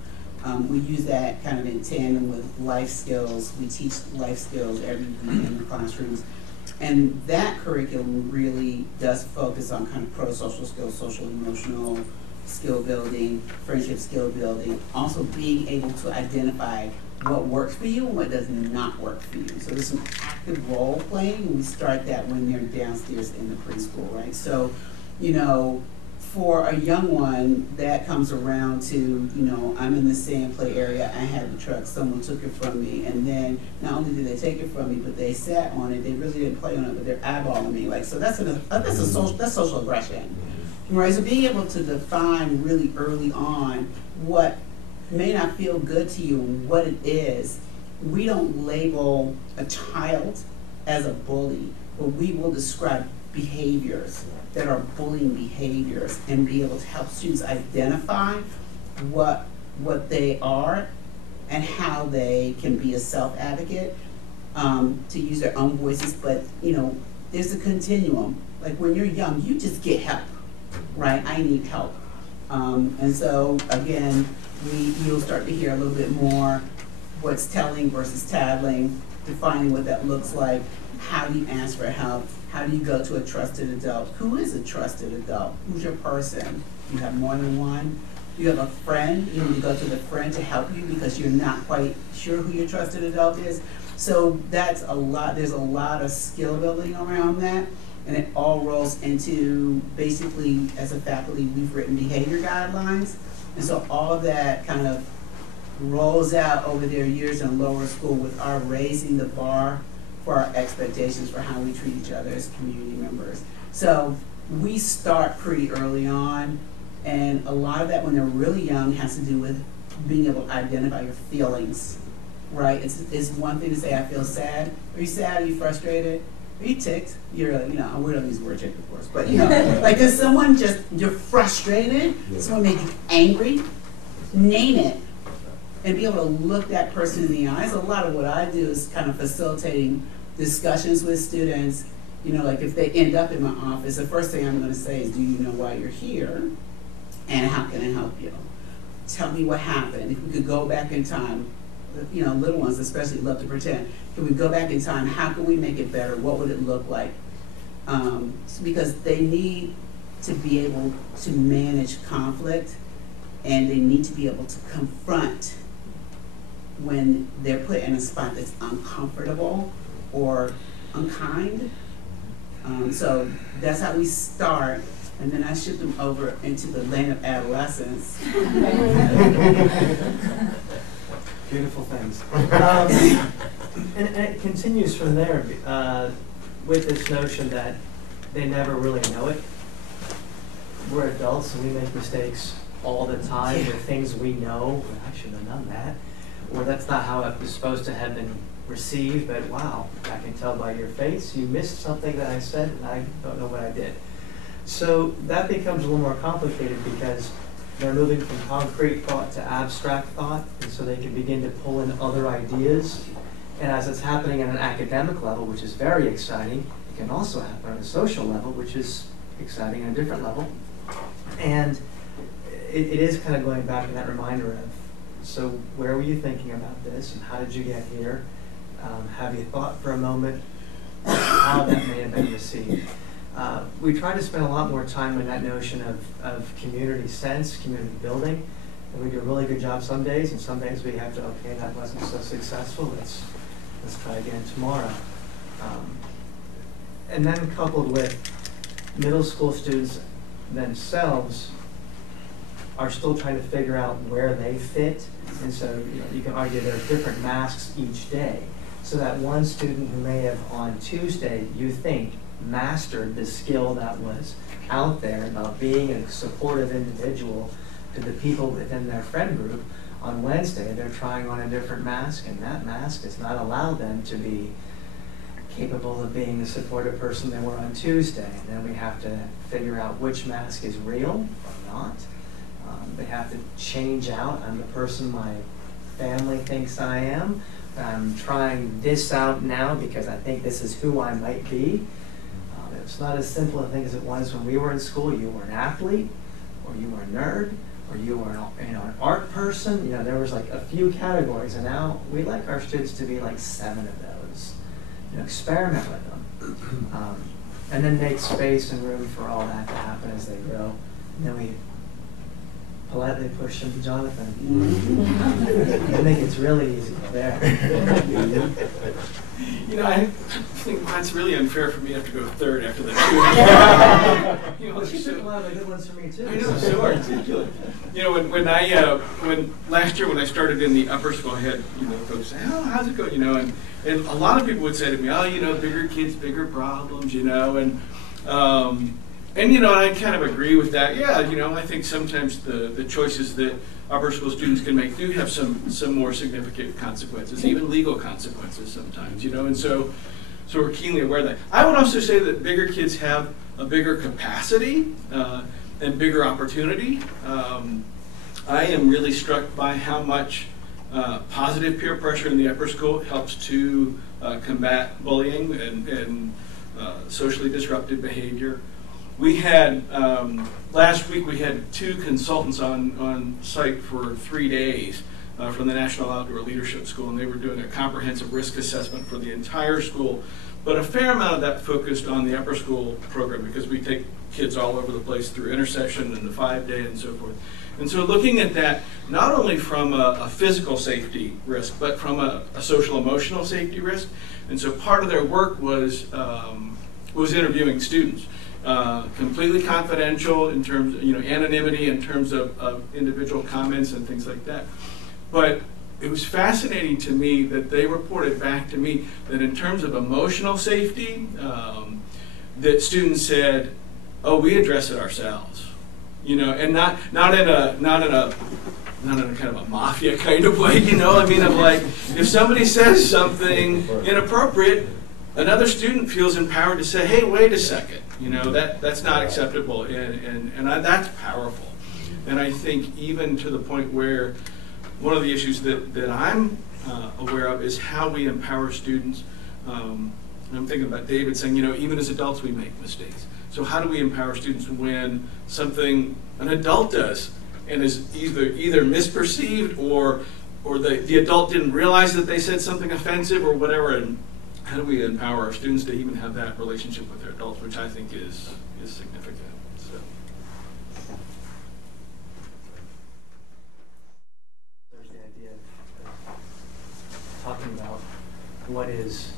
We use that kind of in tandem with life skills. We teach life skills every week in the classrooms. And that curriculum really does focus on kind of pro-social skills, social emotional skill building, friendship skill building, also being able to identify what works for you and what does not work for you. So there's some active role playing, and we start that when they're downstairs in the preschool, right? So, you know, for a young one, that comes around to, you know, I'm in the sand play area, I had the truck, someone took it from me, and then not only did they take it from me, but they sat on it, they really didn't play on it, but they're eyeballing me. Like, so that's social aggression, right? So being able to define really early on what may not feel good to you and what it is. We don't label a child as a bully, but we will describe behaviors that are bullying behaviors and be able to help students identify what they are and how they can be a self-advocate, to use their own voices. But, you know, there's a continuum. Like when you're young, you just get help, right? I need help. And so, again, you'll start to hear a little bit more what's telling versus tattling, defining what that looks like. How do you ask for help? How do you go to a trusted adult? Who is a trusted adult? Who's your person? You have more than one? You have a friend? You need to go to the friend to help you because you're not quite sure who your trusted adult is. So that's a lot. There's a lot of skill building around that. And it all rolls into, basically, as a faculty, we've written behavior guidelines. And so all of that kind of rolls out over their years in lower school with our raising the bar for our expectations for how we treat each other as community members. So we start pretty early on, and a lot of that when they're really young has to do with being able to identify your feelings, right? It's one thing to say, I feel sad. Are you sad? Are you frustrated? Are you ticked? You're, you know, we don't use the word ticked, of course, but you know, like is someone just, you're frustrated, someone made you angry, name it, and be able to look that person in the eyes. A lot of what I do is kind of facilitating discussions with students. You know, like if they end up in my office, the first thing I'm gonna say is, do you know why you're here? And how can I help you? Tell me what happened. If we could go back in time, you know, little ones especially love to pretend. Can we go back in time? How can we make it better? What would it look like? Because they need to be able to manage conflict, and they need to be able to confront when they're put in a spot that's uncomfortable or unkind. So that's how we start, and then I shift them over into the lane of adolescence. Beautiful things. And it continues from there with this notion that they never really know it. We're adults and we make mistakes all the time with things we know. Well, I should have done that. Or that's not how it was supposed to have been received, but wow, I can tell by your face you missed something that I said and I don't know what I did. So that becomes a little more complicated because they're moving from concrete thought to abstract thought, and so they can begin to pull in other ideas. And as it's happening at an academic level, which is very exciting, it can also happen on a social level, which is exciting on a different level. And it is kind of going back to that reminder of, so where were you thinking about this, and how did you get here? Have you thought for a moment how that may have been received? We try to spend a lot more time on that notion of community sense, community building, and we do a really good job some days, and some days we have to, okay, that wasn't so successful, let's try again tomorrow. And then coupled with middle school students themselves are still trying to figure out where they fit, and so you can argue there are different masks each day. So that one student who may have on Tuesday, you think, mastered the skill that was out there about being a supportive individual to the people within their friend group, on Wednesday they're trying on a different mask, and that mask does not allow them to be capable of being the supportive person they were on Tuesday. And then we have to figure out which mask is real or not. They have to change out. I'm the person my family thinks I am. I'm trying this out now because I think this is who I might be. It's not as simple a thing as it was when we were in school. You were an athlete, or you were a nerd, or you were an art person. There was like a few categories, and now we like our students to be like 7 of those. Experiment with them, and then make space and room for all that to happen as they grow. And then we politely push them to Jonathan. I think it's really easy there. I think that's really unfair for me to have to go third after the two. Well, she took a lot of the good ones from me too. I know, so articulate. When last year when I started in the upper school, I had folks say, "Oh, how's it going?" And a lot of people would say to me, "Oh, bigger kids, bigger problems," and I kind of agree with that. Yeah, I think sometimes the choices that upper school students can make do have some more significant consequences, even legal consequences sometimes, and so we're keenly aware of that. I would also say that bigger kids have a bigger capacity and bigger opportunity. I am really struck by how much positive peer pressure in the upper school helps to combat bullying and socially disruptive behavior. We had, last week we had 2 consultants on site for 3 days from the National Outdoor Leadership School, and they were doing a comprehensive risk assessment for the entire school. But a fair amount of that focused on the upper school program because we take kids all over the place through intercession and the 5-day and so forth. And so looking at that, not only from a physical safety risk, but from a social emotional safety risk. And so part of their work was interviewing students. Completely confidential in terms of, anonymity in terms of individual comments and things like that. But it was fascinating to me that they reported back to me that in terms of emotional safety, that students said, "Oh, we address it ourselves," and not in a kind of a mafia kind of way, of like, if somebody says something inappropriate, another student feels empowered to say, "Hey, wait a second, that's not acceptable," and that's powerful. And I think even to the point where one of the issues that I'm aware of is how we empower students. And I'm thinking about David saying, even as adults we make mistakes. So how do we empower students when something an adult does and is either misperceived or the adult didn't realize that they said something offensive or whatever, and how do we empower our students to even have that relationship with their adults, which I think is significant. So. There's the idea of talking about what is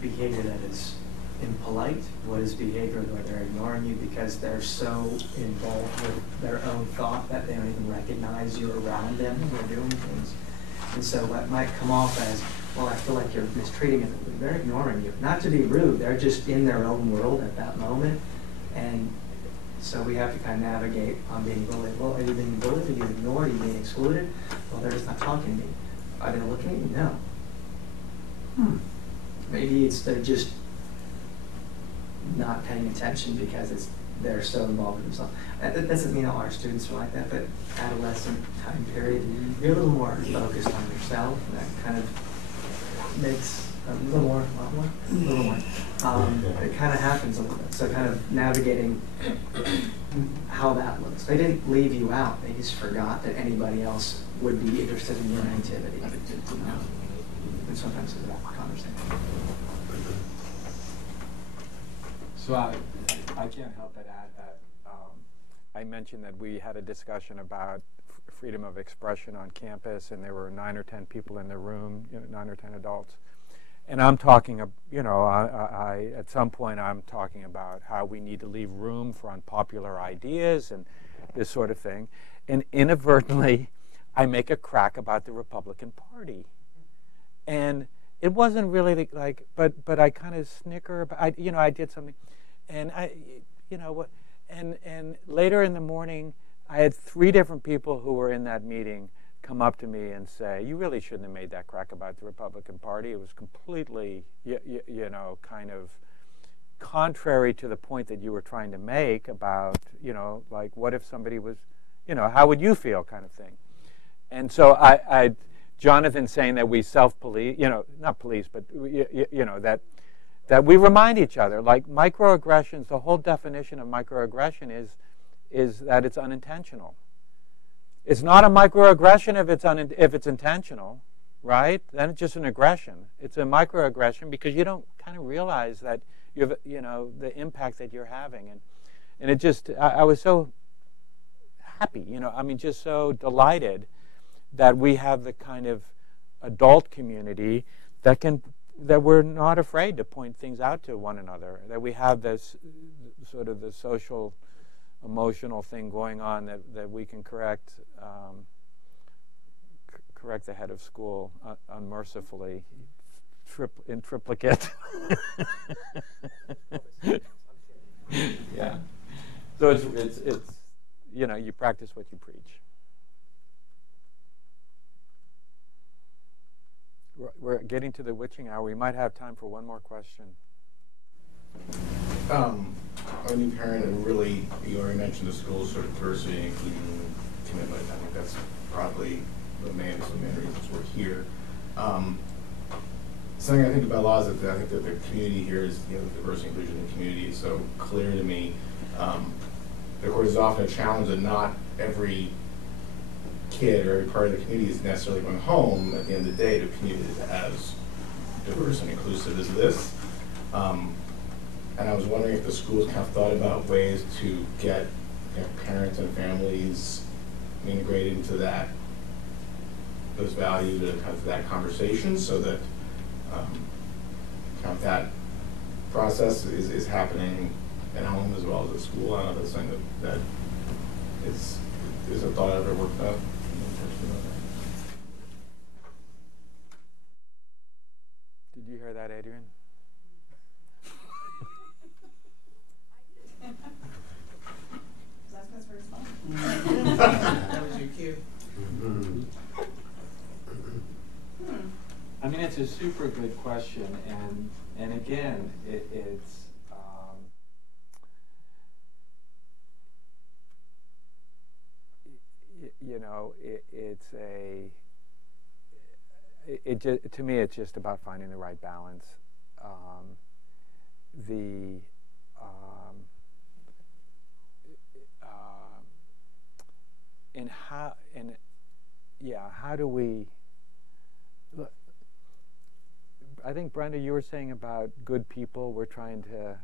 behavior that is impolite, what is behavior where they're ignoring you because they're so involved with their own thought that they don't even recognize you around them when they're doing things. And so what might come off as, well, I feel like you're mistreating them. They're ignoring you. Not to be rude, they're just in their own world at that moment. And so we have to kind of navigate on being bullied. Well, are you being bullied? Are you ignored? Are you being excluded? Well, they're just not talking to me. Are they looking at you? No. Maybe they're just not paying attention because they're so involved with themselves. That doesn't mean all our students are like that, but adolescent time period, you're a little more focused on yourself. And that kind of makes a little more. It kind of happens a little bit. So kind of navigating how that looks. They didn't leave you out. They just forgot that anybody else would be interested in your activity. And sometimes it's a conversation. So I can't help but add that I mentioned that we had a discussion about freedom of expression on campus, and there were 9 or 10 people in the room, 9 or 10 adults. And I'm talking, at some point I'm talking about how we need to leave room for unpopular ideas and this sort of thing. And inadvertently, I make a crack about the Republican Party. And it wasn't really like, but I kind of snicker about, I did something. And and later in the morning, I had 3 different people who were in that meeting come up to me and say, "You really shouldn't have made that crack about the Republican Party. It was completely, kind of contrary to the point that you were trying to make about, like what if somebody was, how would you feel kind of thing." And so Jonathan saying that we self-police, not police, but, that we remind each other, like microaggressions, the whole definition of microaggression is that it's unintentional. It's not a microaggression if it's intentional, right? Then it's just an aggression. It's a microaggression because you don't kind of realize that you have, the impact that you're having, and it just I was so happy, just so delighted that we have the kind of adult community that we're not afraid to point things out to one another, that we have this sort of the social emotional thing going on that we can correct the head of school unmercifully in triplicate. Yeah. So it's you practice what you preach. We're getting to the witching hour. We might have time for one more question. I'm a new parent, and really, you already mentioned the school's sort of diversity and inclusion commitment. I think that's probably the main reasons we're here. Something I think about a lot is that I think that the community here is, the diversity and inclusion in the community is so clear to me. Of course, there's often a challenge that not every kid or every part of the community is necessarily going home at the end of the day to a community that's as diverse and inclusive as this. And I was wondering if the schools kind of thought about ways to get parents and families integrated into those values and kind of that conversation, so that kind of that process is happening at home as well as at school. I don't know if that's something that is a thought ever worked out. Did you hear that, Adrian? That was your cue. I mean, it's a super good question, and again, it's to me, it's just about finding the right balance. How do we? Look, I think, Brenda, you were saying about good people. We're trying to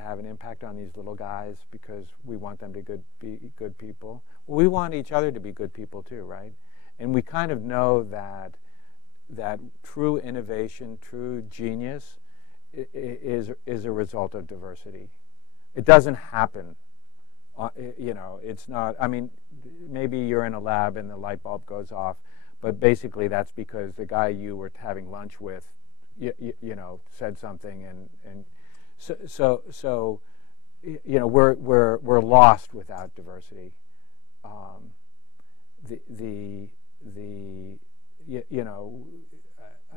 have an impact on these little guys because we want them to be good people. Well, we want each other to be good people too, right? And we kind of know that true innovation, true genius, is a result of diversity. It doesn't happen. It's not. I mean, maybe you're in a lab and the light bulb goes off, but basically that's because the guy you were having lunch with, said something, and so we're lost without diversity. I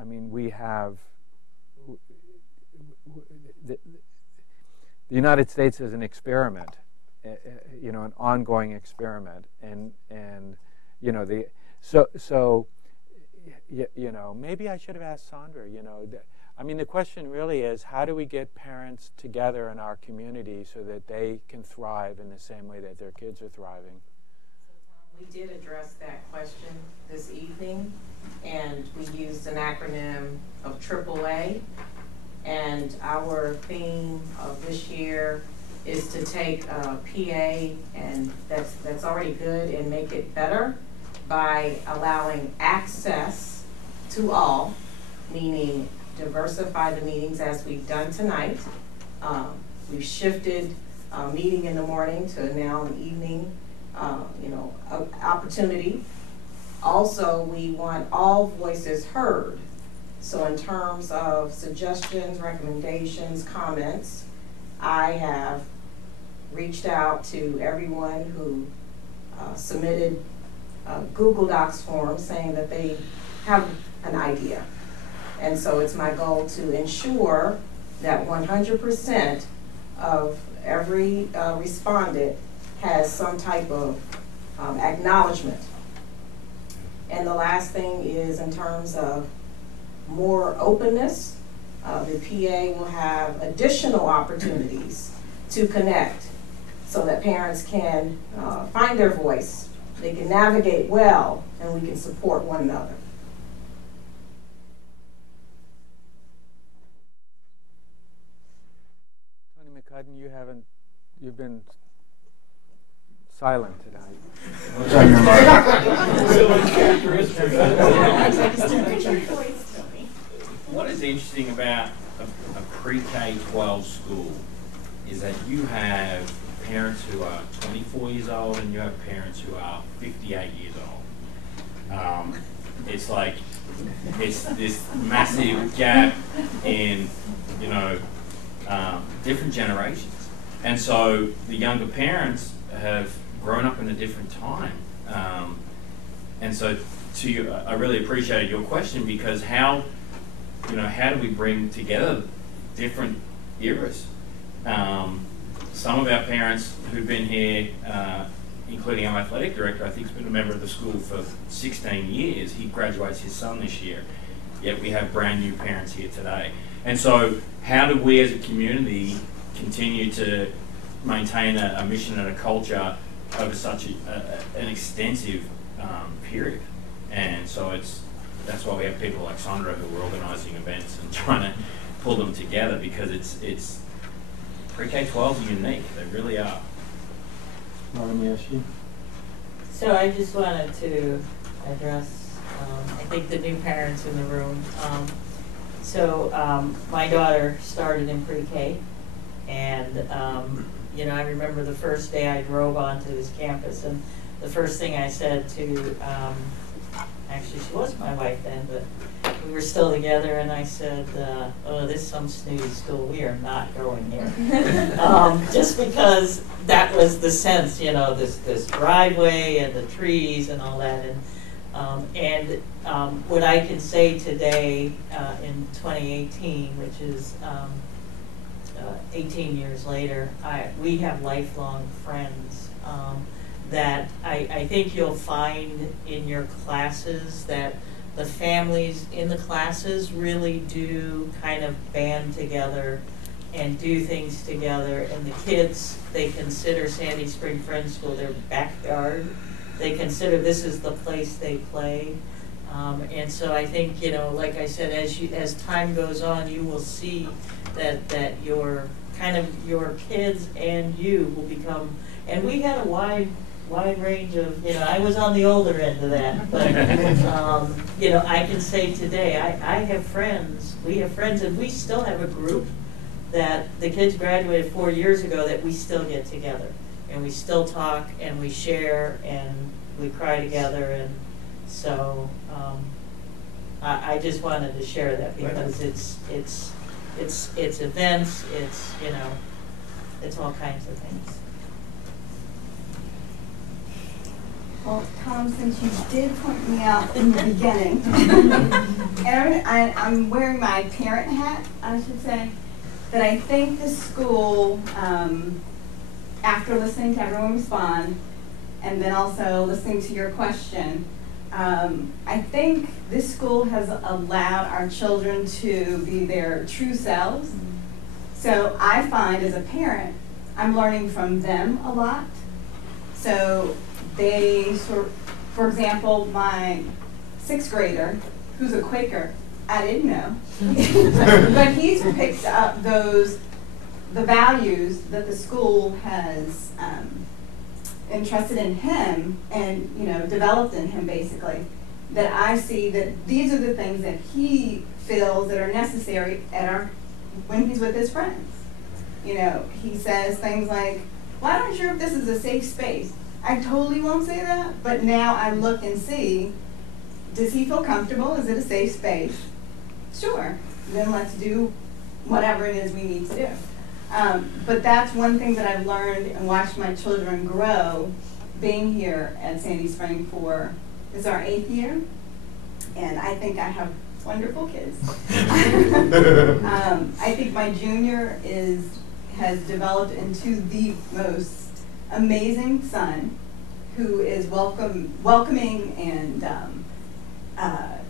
mean, we have the United States is an experiment. An ongoing experiment, and maybe I should have asked Sandra. I mean, the question really is, how do we get parents together in our community so that they can thrive in the same way that their kids are thriving? We did address that question this evening, and we used an acronym of AAA, and our theme of this year is to take PA, and that's already good, and make it better by allowing access to all, meaning diversify the meetings as we've done tonight. We've shifted meeting in the morning to now an evening opportunity. Also, we want all voices heard. So in terms of suggestions, recommendations, comments, I have reached out to everyone who submitted Google Docs forms saying that they have an idea. And so it's my goal to ensure that 100% of every respondent has some type of acknowledgement. And the last thing is, in terms of more openness, the PA will have additional opportunities to connect so that parents can find their voice they can navigate well, and we can support one another. Tony McCudden, you've been silent tonight. What's on your mind? What is interesting about a pre-K-12 school is that you have parents who are 24 years old and you have parents who are 58 years old. It's like, it's this massive gap in, different generations. And so the younger parents have grown up in a different time. And so I really appreciated your question, because how do we bring together different eras? Some of our parents who've been here, including our athletic director, I think has been a member of the school for 16 years. He graduates his son this year. Yet we have brand new parents here today. And so how do we as a community continue to maintain a mission and a culture over such an extensive period? And so that's why we have people like Sandra who are organising events and trying to pull them together, because it's pre-K-12 are unique. They really are. So I just wanted to address, I think, the new parents in the room. My daughter started in pre-K, and I remember the first day I drove onto this campus, and the first thing I said to, actually she was my wife then, but we were still together, and I said, oh, this is some snooty school, we are not going here. Just because that was the sense, this driveway and the trees and all that. And what I can say today in 2018, which is 18 years later, we have lifelong friends that I think you'll find in your classes that the families in the classes really do kind of band together and do things together. And the kids, they consider Sandy Spring Friends School their backyard. They consider this is the place they play. And so I think, like I said, as time goes on, you will see that your kids and you will become, and we had a wide range of, I was on the older end of that, but, I can say today, I have friends, we have friends, and we still have a group that the kids graduated 4 years ago that we still get together, and we still talk, and we share, and we cry together, and so, I just wanted to share that, because it's events, it's all kinds of things. Well, Tom, since you did point me out in the beginning, and I'm wearing my parent hat, I should say, that I think the school, after listening to everyone respond, and then also listening to your question, I think this school has allowed our children to be their true selves. So I find as a parent, I'm learning from them a lot. So they for example, my 6th grader, who's a Quaker, I didn't know, but he's picked up the values that the school has entrusted in him and developed in him, basically, that I see that these are the things that he feels that are necessary when he's with his friends. He says things like, well, I'm not sure if this is a safe space. I totally won't say that, but now I look and see, does he feel comfortable? Is it a safe space? Sure. Then let's do whatever it is we need to do. But that's one thing that I've learned and watched my children grow being here at Sandy Spring it's our 8th year, and I think I have wonderful kids. I think my junior has developed into the most amazing son who is welcoming and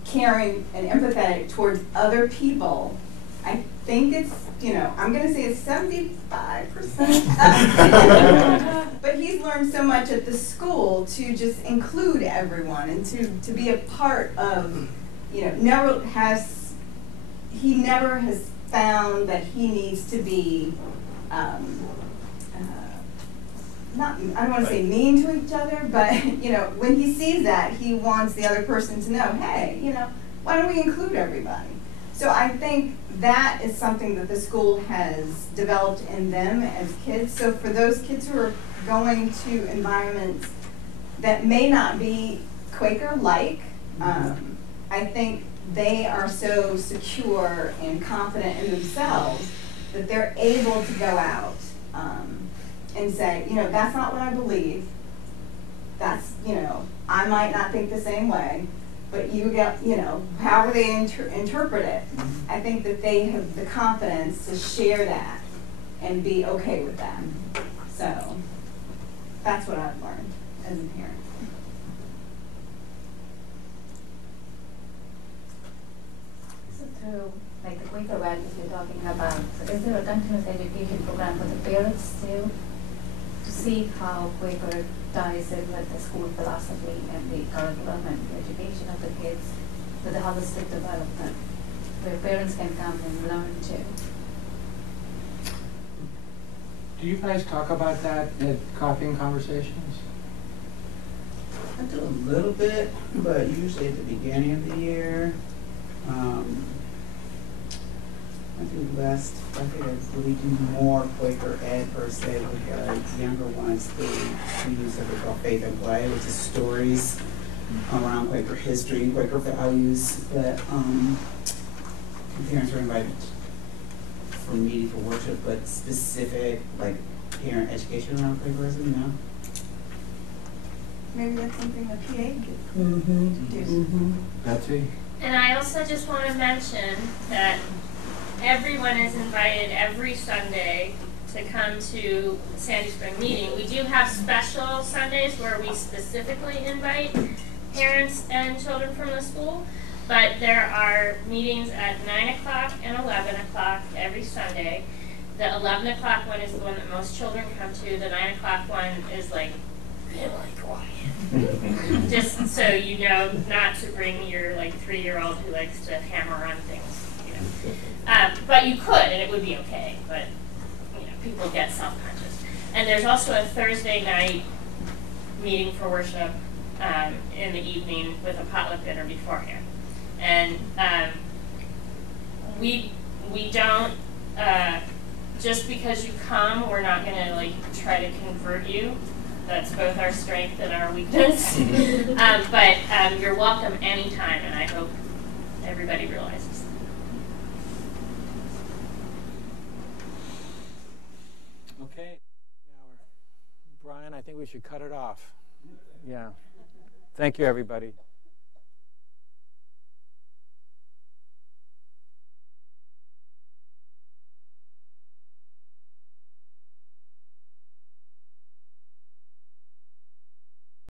caring and empathetic towards other people. I think it's you know, I'm going to say it's 75%. But he's learned so much at the school to just include everyone and to be a part of, you know, he never has found that he needs to be, I don't want to say mean to each other, but, you know, when he sees that, he wants the other person to know, hey, you know, why don't we include everybody? So I think that is something that the school has developed in them as kids. So for those kids who are going to environments that may not be Quaker-like, I think they are so secure and confident in themselves that they're able to go out and say, you know, that's not what I believe. That's, you know, I might not think the same way, but you get, you know, however they interpret it, I think that they have the confidence to share that and be okay with that. So that's what I've learned as a parent. So through like the Quaker values you're talking about, so is there a continuous education program for the parents too, to see how Quaker ties in with the school philosophy and the curriculum and the education of the kids with the holistic development, where parents can come and learn too? Do you guys talk about that at Coffee and Conversations? I do a little bit, but usually at the beginning of the year. I think I really do more Quaker Ed per se with the younger ones. They use what they call Faith and Play, which is stories around Quaker history and Quaker values that parents are invited for meaningful worship, but specific like parent education around Quakerism, you know? Maybe that's something that PA could do. Betsy? And I also just want to mention that everyone is invited every Sunday to come to Sandy Spring meeting. We do have special Sundays where we specifically invite parents and children from the school, but there are meetings at 9 o'clock and 11 o'clock every Sunday. The 11 o'clock one is the one that most children come to. The 9 o'clock one is like really quiet. Just so you know not to bring your like 3-year-old who likes to hammer on things. You know. But you could, and it would be okay. But you know, people get self-conscious. And there's also a Thursday night meeting for worship in the evening with a potluck dinner beforehand. And we don't just because you come, we're not going to like try to convert you. That's both our strength and our weakness. But you're welcome anytime, and I hope everybody realizes. Okay. Brian, I think we should cut it off. Yeah. Thank you, everybody.